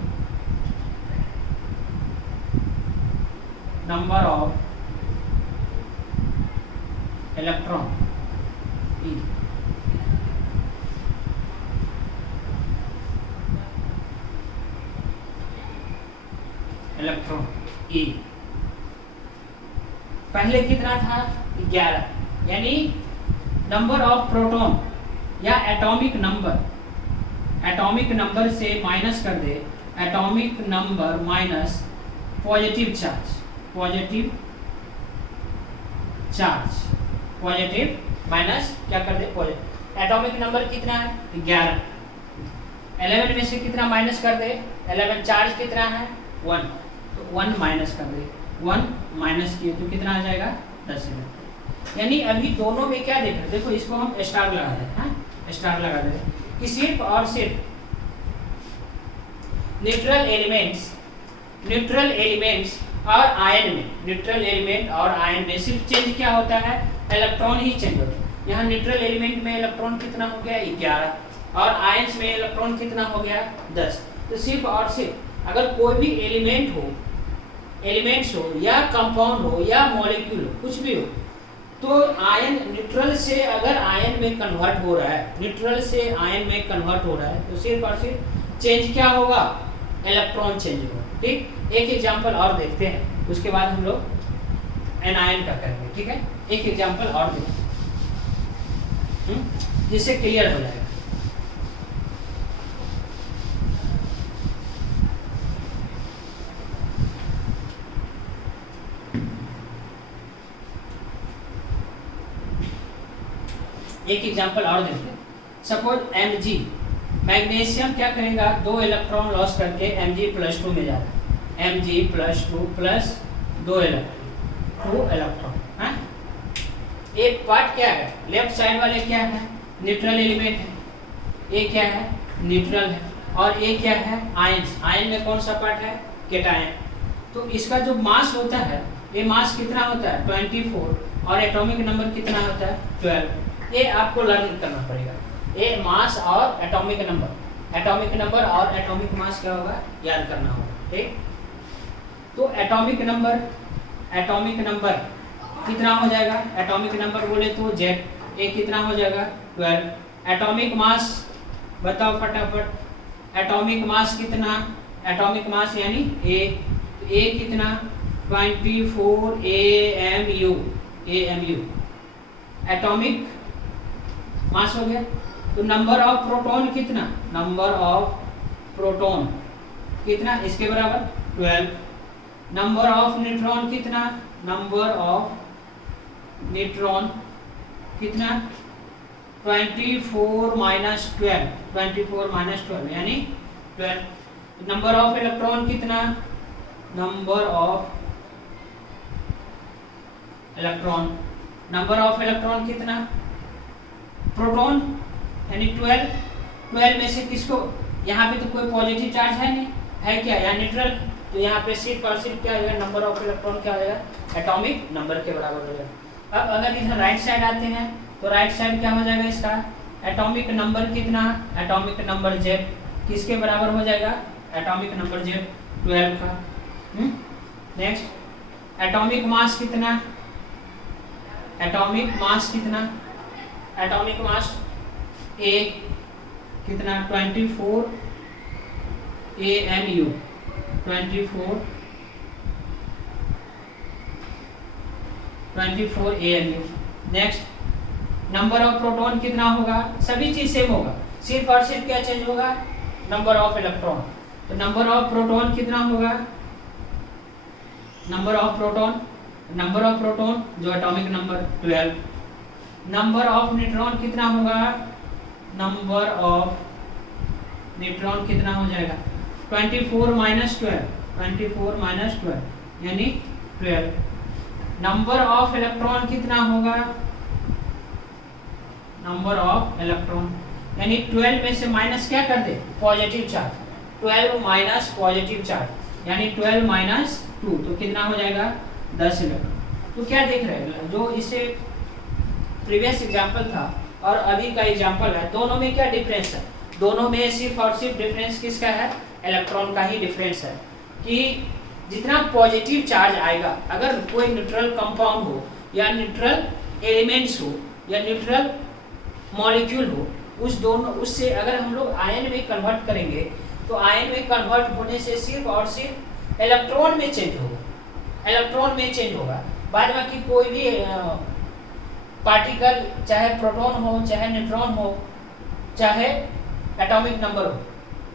नंबर ऑफ इलेक्ट्रॉन E पहले कितना था 11, यानी नंबर ऑफ प्रोटॉन या एटॉमिक नंबर से माइनस कर दे, atomic number minus positive minus क्या कर दे पॉजिटिव। एटॉमिक नंबर कितना है 11, 11 में से कितना माइनस कर दे 11, चार्ज कितना है 1 तो 1 माइनस कर दे, 1 माइनस किए तो कितना आ जाएगा 10 इलेक्ट्रॉन। यानी अभी दोनों में क्या देख रहे, देखो इसको हम स्टार लगा दें, स्टार लगा दें कि सिर्फ और सिर्फ न्यूट्रल एलिमेंट्स और आयन में, न्यूट्रल एलिमेंट और आयन में सिर्फ चेंज क्या होता है, इलेक्ट्रॉन ही चेंज होता है। यहाँ न्यूट्रल एलिमेंट में इलेक्ट्रॉन कितना हो गया 11 और आयन्स में इलेक्ट्रॉन कितना हो गया 10। तो सिर्फ और सिर्फ अगर कोई भी एलिमेंट्स हो या कंपाउंड हो या मॉलिक्यूल हो, कुछ भी हो, तो आयन न्यूट्रल से अगर आयन में कन्वर्ट हो रहा है, तो सिर्फ और सिर्फ चेंज क्या होगा, इलेक्ट्रॉन चेंज होगा। ठीक, एक एग्जांपल और देखते हैं, उसके बाद हम लोग एनायन का करेंगे। ठीक है, एक एग्जांपल और देखते हैं जिससे क्लियर हो जाएगा। एक एग्जांपल और देखते हैं। सपोज Mg, मैग्नीशियम क्या करेगा, 2 इलेक्ट्रॉन लॉस करके Mg+2 में जाता है, Mg+2 प्लस 2 इलेक्ट्रॉन है। एक पार्ट क्या है, लेफ्ट साइड वाले क्या है, न्यूट्रल एलिमेंट है, ये क्या है न्यूट्रल है, और ये क्या है आयंस, आयन में कौन सा पार्ट है, केटायन। तो इसका जो मास होता है, ये मास कितना होता है 24 और एटॉमिक नंबर कितना होता है 12। ये आपको लर्न करना पड़ेगा, ये मास और एटॉमिक नंबर और एटॉमिक मास क्या होगा याद करना होगा। ठीक, तो एटॉमिक नंबर कितना हो जाएगा, एटॉमिक नंबर बोले तो Z, ये कितना हो जाएगा 12। एटॉमिक मास बताओ फटाफट, एटॉमिक मास कितना, एटॉमिक मास यानी A कितना 24 AMU, एटॉमिक मास हो गया। तो नंबर ऑफ प्रोटॉन कितना, नंबर ऑफ प्रोटॉन कितना, इसके बराबर 12। नंबर ऑफ न्यूट्रॉन कितना, नंबर ऑफ न्यूट्रॉन कितना 24 माइनस 12 यानी 12। नंबर ऑफ इलेक्ट्रॉन कितना, नंबर ऑफ इलेक्ट्रॉन कितना, प्रोटॉन यानी 12 में से किसको, यहाँ पे तो कोई पॉजिटिव चार्ज है नहीं, है क्या यहाँ न्यूट्रल, तो यहाँ पे सिर्फ और सिर्फ क्या हो जाएगा, नंबर ऑफ इलेक्ट्रॉन क्या हो जाएगा एटॉमिक नंबर के बराबर हो जाएगा। अब अगर इधर राइट साइड आते हैं तो राइट साइड क्या हो जाएगा इसका, एटॉमिक नंबर कितना, एटॉमिक नंबर Z किसके बराबर हो जाएगा, एटॉमिक नंबर Z 12 का। नेक्स्ट एटॉमिक मास कितना, एटॉमिक मास कितना, एटॉमिक मास A कितना 24 AMU 24 AMU। Next number of proton कितना होगा, सभी चीज सेम होगा, सिर्फ और सिर्फ क्या चेंज होगा, नंबर ऑफ इलेक्ट्रॉन। तो नंबर ऑफ प्रोटॉन कितना होगा, नंबर ऑफ प्रोटॉन जो atomic number 12। Number of neutron कितना होगा, नंबर ऑफ न्यूट्रॉन कितना हो जाएगा 24 माइनस 12 यानी 12। नंबर ऑफ इलेक्ट्रॉन कितना होगा, नंबर ऑफ इलेक्ट्रॉन यानी 12 में से माइनस क्या कर दे, positive charge, 12 minus positive charge यानी 12 माइनस 2 तो कितना हो जाएगा 10 इलेक्ट्रॉन। तो क्या देख रहे हैं, जो इसे प्रीवियस एग्जाम्पल था और अभी का एग्जाम्पल है, दोनों में क्या डिफरेंस है, दोनों में सिर्फ और सिर्फ डिफरेंस किसका है, इलेक्ट्रॉन का ही डिफरेंस है। कि जितना पॉजिटिव चार्ज आएगा, अगर कोई न्यूट्रल कंपाउंड हो या न्यूट्रल एलिमेंट्स हो या न्यूट्रल मॉलिक्यूल हो, उस दोनों उससे अगर हम लोग आयन में कन्वर्ट करेंगे तो आयन में कन्वर्ट होने से सिर्फ और सिर्फ इलेक्ट्रॉन में चेंज होगा, इलेक्ट्रॉन में चेंज होगा। बाद बाकी कोई भी पार्टिकल चाहे प्रोटॉन हो चाहे न्यूट्रॉन हो चाहे एटॉमिक नंबर हो,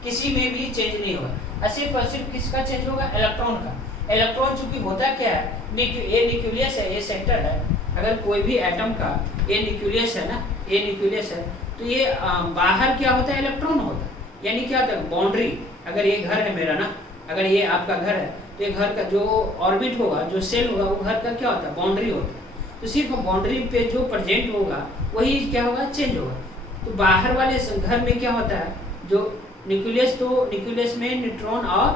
किसी में भी चेंज नहीं होगा, सिर्फ और सिर्फ किसका चेंज होगा, इलेक्ट्रॉन का। इलेक्ट्रॉन चूंकि होता क्या है, ये न्यूक्लियस है, ये सेंटर है, अगर कोई भी एटम का ये न्यूक्लियस है ना, ये न्यूक्लियस है, तो ये बाहर क्या होता है, इलेक्ट्रॉन होता है। यानी क्या होता है, बाउंड्री, अगर ये घर है मेरा ना, अगर ये आपका घर है तो ये घर का जो ऑर्बिट होगा, जो सेल होगा, वो घर का क्या होता है, बाउंड्री होता है। तो सिर्फ बाउंड्री पे जो प्रेजेंट होगा वही क्या होगा, चेंज होगा। तो बाहर वाले घर में क्या होता है, जो न्यूक्लियस, तो न्यूक्लियस में न्यूट्रॉन और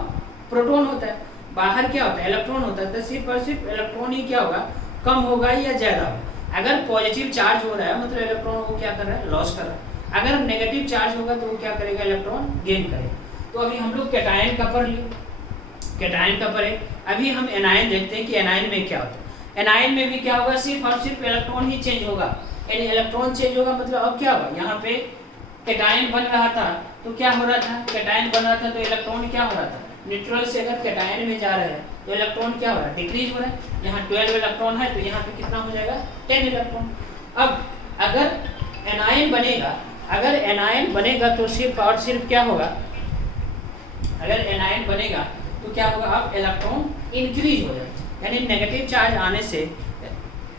प्रोटॉन होता है, बाहर क्या होता है, इलेक्ट्रॉन होता है। तो सिर्फ और सिर्फ इलेक्ट्रॉन ही क्या होगा, कम होगा या ज़्यादा होगा। अगर पॉजिटिव चार्ज हो रहा है मतलब इलेक्ट्रॉन को क्या कर रहा है, लॉस कर रहा है। अगर नेगेटिव चार्ज होगा तो वो क्या करेगा, इलेक्ट्रॉन गेन करेगा। तो अभी हम लोग कैटायन का पढ़ लिए, कैटायन का पढ़े। अभी हम एनायन देखते हैं कि एनायन में क्या होता है। एनायन में भी क्या होगा, सिर्फ और सिर्फ इलेक्ट्रॉन ही चेंज होगा, यानी इलेक्ट्रॉन चेंज होगा। मतलब अब क्या होगा, यहाँ पे कैटायन बन रहा था तो क्या हो रहा था, कैटायन बन रहा था तो इलेक्ट्रॉन क्या हो रहा था, न्यूट्रल से अगर कैटायन में जा रहे हैं तो इलेक्ट्रॉन क्या हो रहा है, डिक्रीज हो रहा है। यहाँ 12 इलेक्ट्रॉन है तो यहाँ पे कितना हो जाएगा, 10 इलेक्ट्रॉन। अब अगर एनायन बनेगा, अगर एनायन बनेगा तो सिर्फ और सिर्फ क्या होगा, अगर एनायन बनेगा तो क्या होगा, अब इलेक्ट्रॉन इंक्रीज हो जाएगा, यानी नेगेटिव चार्ज आने से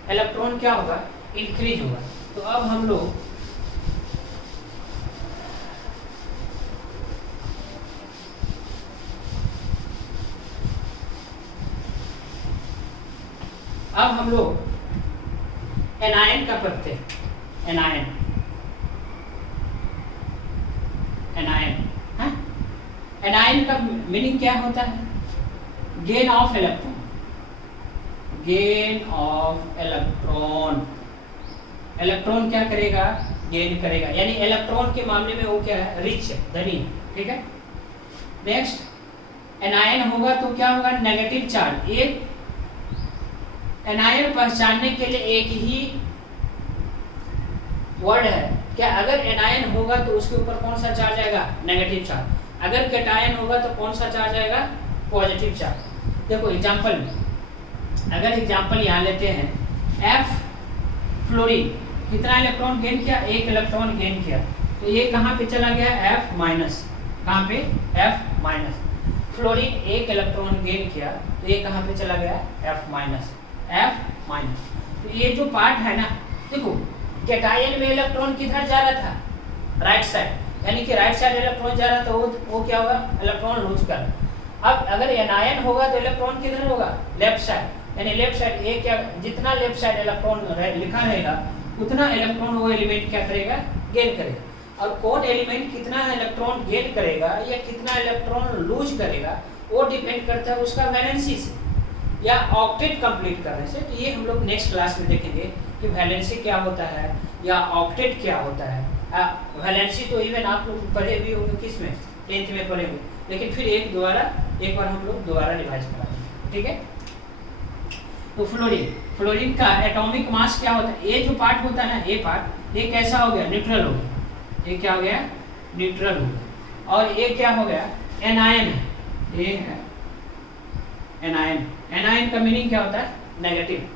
इलेक्ट्रॉन क्या होगा, इंक्रीज होगा। तो अब हम लोग एनायन का पढ़ते हैं। एनायन, हाँ, एनायन का मीनिंग क्या होता है, gain of electron, gain of electron. Electron क्या करेगा, गेन करेगा, यानी इलेक्ट्रॉन के मामले में वो क्या है, रिच है, धनी। ठीक है। नेक्स्ट एनायन होगा तो क्या होगा, नेगेटिव चार्ज। एक एनायन पहचानने के लिए एक ही वर्ड है क्या, अगर एनायन होगा तो उसके ऊपर कौन सा चार्ज आएगा, नेगेटिव चार्ज। अगर कैटायन होगा तो कौन सा चार्ज आएगा, पॉजिटिव चार्ज। देखो एग्जांपल में, अगर एग्जांपल यहाँ लेते हैं, F फ्लोरीन कितना इलेक्ट्रॉन गेन किया, 1 इलेक्ट्रॉन गेन किया, तो ये कहाँ पे चला गया, F माइनस, कहाँ पे, F minus. Fluorine 1 electron gain किया तो ये कहाँ पे चला गया, F माइनस, F माइनस। तो ये जो पार्ट है ना, देखो कैटायन में इलेक्ट्रॉन किधर जा रहा था, राइट साइड, यानी कि राइट साइड इलेक्ट्रॉन जा रहा था, वो क्या होगा, इलेक्ट्रॉन लूज कर। अब अगर एनायन होगा तो इलेक्ट्रॉन किधर होगा, लेफ्ट साइड, यानी लेफ्ट साइड। ये क्या, जितना लेफ्ट साइड इलेक्ट्रॉन लिखा रहेगा उतना इलेक्ट्रॉन वो एलिमेंट क्या करेगा, गेन करेगा। और कौन एलिमेंट कितना इलेक्ट्रॉन गेन करेगा या कितना इलेक्ट्रॉन लूज करेगा, वो डिपेंड करता है उसका वैलेंसी से या ऑक्टेट कंप्लीट करने से। तो ये हम लोग नेक्स्ट क्लास में देखेंगे कि वैलेंसी क्या होता है, या ऑक्टेट क्या होता है। वैलेंसी तो इवन आप लोग पढ़े भी होंगे, किस में, 10th में पढ़े हुए, लेकिन फिर एक बार हम लोग दोबारा रिवाइज करा देंगे, ठीक है। तो फ्लोरीन का एटॉमिक मास क्या होता है, ये जो पार्ट होता है ना, ये पार्ट, ये कैसा हो गया, न्यूट्रल हो गया, ये क्या हो गया, न्यूट्रल हो गया। और ये क्या हो गया, एनायन है, ये है एनायन। एनायन का मीनिंग क्या होता है, नेगेटिव।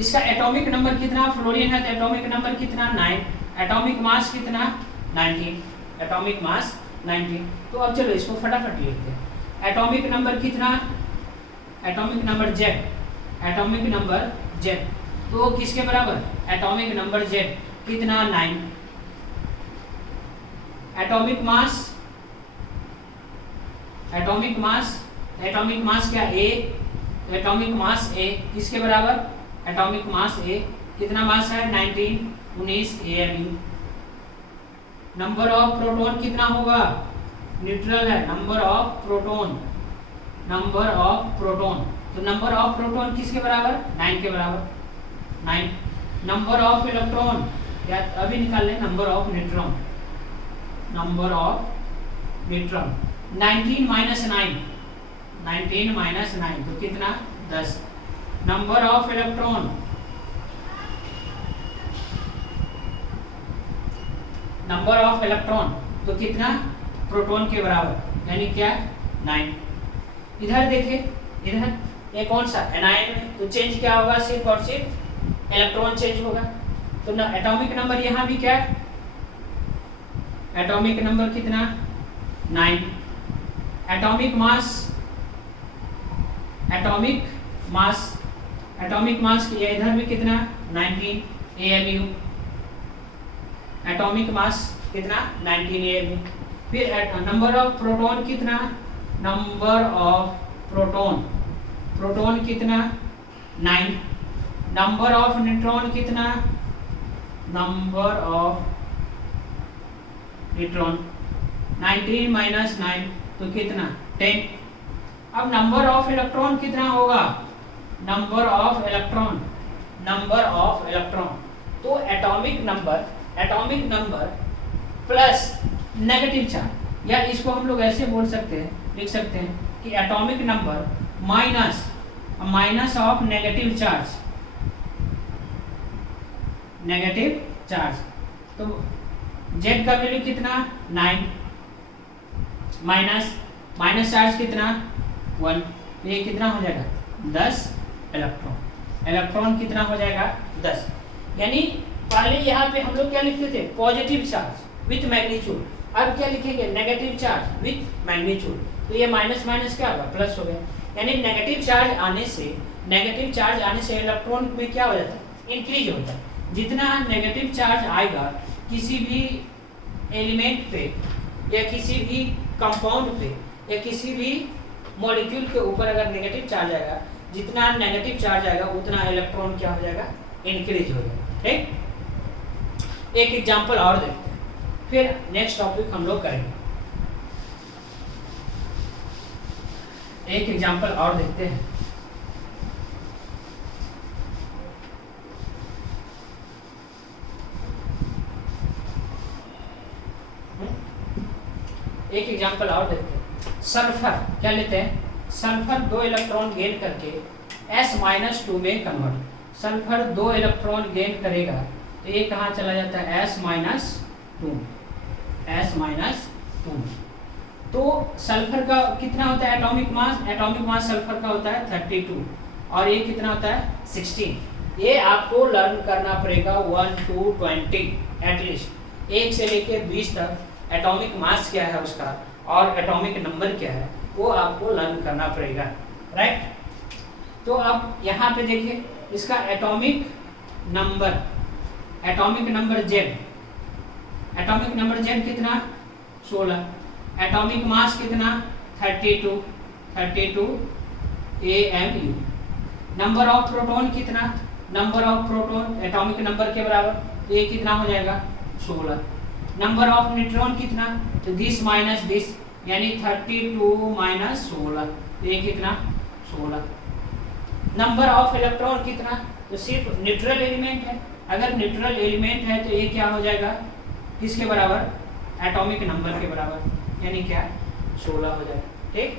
इसका एटॉमिक नंबर कितना, फ्लोरीन है तो एटॉमिक नंबर कितना, 9, एटॉमिक मास कितना, 19, एटॉमिक मास 19। तो अब चलो इसको फटाफट लिखते हैं। एटॉमिक नंबर कितना, atomic number Z, atomic number Z, तो किसके बराबर, एटॉमिक नंबर जेड कितना, 9। एटॉमिक मास, एटॉमिक मास क्या, ए, एटॉमिक मास ए किसके बराबर, एटॉमिक मास ए कितना मास है, 19 AMU। नंबर ऑफ प्रोटॉन कितना होगा, न्यूट्रल है, नंबर ऑफ प्रोटॉन, तो नंबर ऑफ प्रोटॉन किसके बराबर, 9 के बराबर, 9। नंबर ऑफ इलेक्ट्रॉन या अभी निकाल लें, नंबर ऑफ न्यूट्रॉन, 19 माइनस 9 तो कितना, 10। नंबर ऑफ इलेक्ट्रॉन, तो कितना, प्रोटॉन के बराबर, यानी क्या, 9। इधर देखिए, इधर ये कौन सा, एनायन में, तो चेंज क्या होगा, सिर्फ और सिर्फ इलेक्ट्रॉन चेंज होगा। तो ना एटॉमिक नंबर यहाँ भी क्या है, एटॉमिक नंबर कितना, 9। एटॉमिक मास इधर भी कितना, 19 AMU, एटॉमिक मास कितना, 19 AMU। फिर नंबर ऑफ प्रोटॉन कितना, नंबर ऑफ प्रोटॉन कितना, 9। नंबर ऑफ न्यूट्रॉन कितना, नंबर ऑफ न्यूट्रॉन 19 माइनस 9 तो कितना, 10। अब नंबर ऑफ इलेक्ट्रॉन कितना होगा, नंबर ऑफ इलेक्ट्रॉन, तो atomic number plus negative charge, या इसको हम लोग ऐसे बोल सकते हैं, लिख सकते हैं कि atomic number minus of negative charge, तो जेड का वैल्यू कितना, 9, माइनस चार्ज कितना, 1, तो ये कितना हो जाएगा, 10 इलेक्ट्रॉन कितना हो जाएगा, 10। यानी पहले यहाँ पे हम लोग क्या लिखते थे, पॉजिटिव चार्ज विथ मैग्नीट्यूड, अब क्या लिखेंगे, नेगेटिव चार्ज विथ मैग्नीट्यूड, तो ये माइनस माइनस क्या होगा, प्लस हो गया। यानी नेगेटिव चार्ज आने से इलेक्ट्रॉन में क्या हो जाता है, इंक्रीज होता है। जितना नेगेटिव चार्ज आएगा किसी भी एलिमेंट पे या किसी भी कंपाउंड पे या किसी भी मॉलिक्यूल के ऊपर अगर नेगेटिव चार्ज आएगा, जितना नेगेटिव चार्ज आएगा उतना इलेक्ट्रॉन क्या हो जाएगा, इंक्रीज हो जाएगा। ठीक, एक एग्जांपल और देखते हैं, फिर नेक्स्ट टॉपिक हम लोग करेंगे। एक एग्जांपल और देखते हैं। एक एग्जांपल और देखते हैं। सल्फर क्या लेते हैं, सल्फर 2 इलेक्ट्रॉन गेन करके S-2 में कन्वर्ट। सल्फर 2 इलेक्ट्रॉन गेन करेगा तो ये कहाँ चला जाता है, S-2। तो सल्फर का कितना होता है एटॉमिक मास सल्फर का होता है 32 और ये कितना होता है 16। ये आपको लर्न करना पड़ेगा 1 to 20 एटलीस्ट, 1 से लेके 20 तक एटॉमिक मास क्या है उसका और एटॉमिक नंबर क्या है वो आपको लर्न करना पड़ेगा, राइट। तो अब यहाँ पे देखिए इसका एटॉमिक नंबर जेड कितना 16, एटॉमिक मास कितना 32 AMU। नंबर ऑफ प्रोटॉन कितना, number of proton atomic number के बराबर, ये कितना हो जाएगा 16। नंबर ऑफ न्यूट्रॉन कितना, तो दिस माइनस दिस यानी 32 माइनस 16, ये कितना 16। नंबर ऑफ इलेक्ट्रॉन कितना, तो सिर्फ न्यूट्रल एलिमेंट है अगर न्यूट्रल एलिमेंट है तो ये क्या हो जाएगा, किसके बराबर, एटॉमिक नंबर के बराबर, यानी क्या 16 हो जाएगा। ठीक,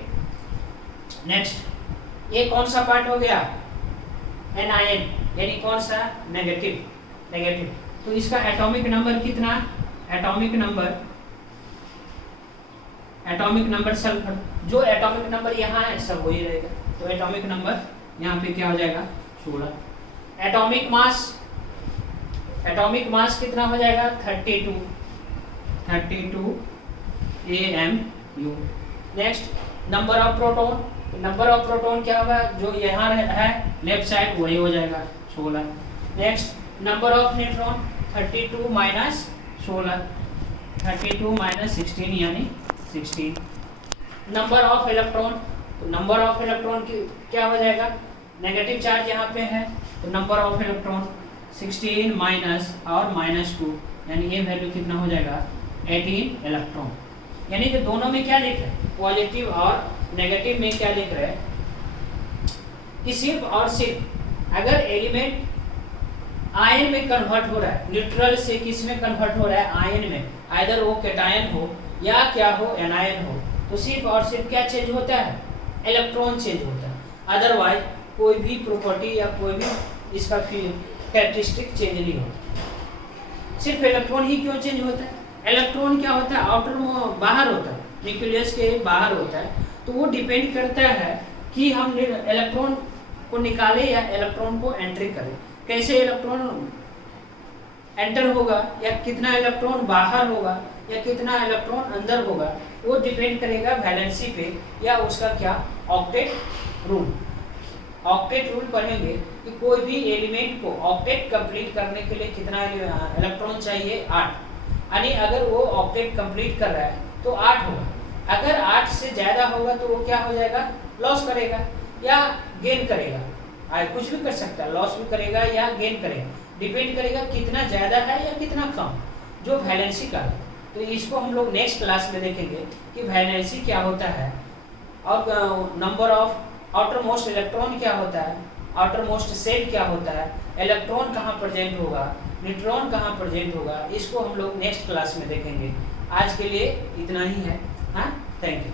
नेक्स्ट ये कौन सा पार्ट हो गया, एनआईएन, यानी कौन सा, नेगेटिव। तो इसका एटॉमिक नंबर कितना, एटॉमिक नंबर सल्फर, जो एटॉमिक नंबर यहाँ है सब वही रहेगा, तो एटॉमिक नंबर यहाँ पे क्या हो जाएगा 16। एटॉमिक मास कितना हो जाएगा 32 AMU। Next number of proton क्या होगा, जो यहाँ है लेफ्ट साइड वही हो जाएगा 16। Next number of neutron 32 minus 16, 32 minus 16 यानी 16। नंबर ऑफ इलेक्ट्रॉन, तो नंबर ऑफ इलेक्ट्रॉन की क्या हो जाएगा, नेगेटिव चार्ज यहाँ पे है तो नंबर ऑफ इलेक्ट्रॉन 16 माइनस और -2, यानी ये वैल्यू कितना हो जाएगा 18 इलेक्ट्रॉन। यानी कि दोनों में क्या लिख रहे हैं, पॉजिटिव और नेगेटिव में क्या लिख रहे हैं कि सिर्फ और सिर्फ अगर एलिमेंट आयन में कन्वर्ट हो रहा है, न्यूट्रल से किस में कन्वर्ट हो रहा है, आयन में, आइदर वो कैटायन हो या क्या हो एनायन हो, तो सिर्फ और सिर्फ क्या चेंज होता है, इलेक्ट्रॉन चेंज होता है। अदरवाइज कोई भी प्रॉपर्टी या कोई भी इसका कैरेक्टरिस्टिक चेंज नहीं होता। सिर्फ इलेक्ट्रॉन ही क्यों चेंज होता है, इलेक्ट्रॉन क्या होता है, आउटर बाहर होता है, न्यूक्लियस के बाहर होता है, तो वो डिपेंड करता है कि हम इलेक्ट्रॉन को निकालें या इलेक्ट्रॉन को एंट्री करें। कैसे इलेक्ट्रॉन एंटर होगा या कितना इलेक्ट्रॉन बाहर होगा या कितना इलेक्ट्रॉन अंदर होगा, वो डिपेंड करेगा वैलेंसी पे या उसका क्या ऑक्टेट रूल। ऑक्टेट रूल पढ़ेंगे कि कोई भी एलिमेंट को ऑक्टेट कंप्लीट करने के लिए कितना इलेक्ट्रॉन चाहिए, 8। यानी अगर वो ऑक्टेट कंप्लीट कर रहा है तो 8 होगा। अगर 8 से ज़्यादा होगा तो वो क्या हो जाएगा, लॉस करेगा या गेन करेगा, कुछ भी कर सकता है, लॉस भी करेगा या गेन करेगा, डिपेंड करेगा कितना ज़्यादा है या कितना कम, जो वैलेंसी का है। तो इसको हम लोग नेक्स्ट क्लास में देखेंगे कि वैलेंसी क्या होता है और number of outer most electron क्या होता है, आउटर मोस्ट शेल क्या होता है, इलेक्ट्रॉन कहाँ प्रेजेंट होगा, न्यूट्रॉन कहाँ प्रेजेंट होगा, इसको हम लोग नेक्स्ट क्लास में देखेंगे। आज के लिए इतना ही है। हाँ, थैंक यू।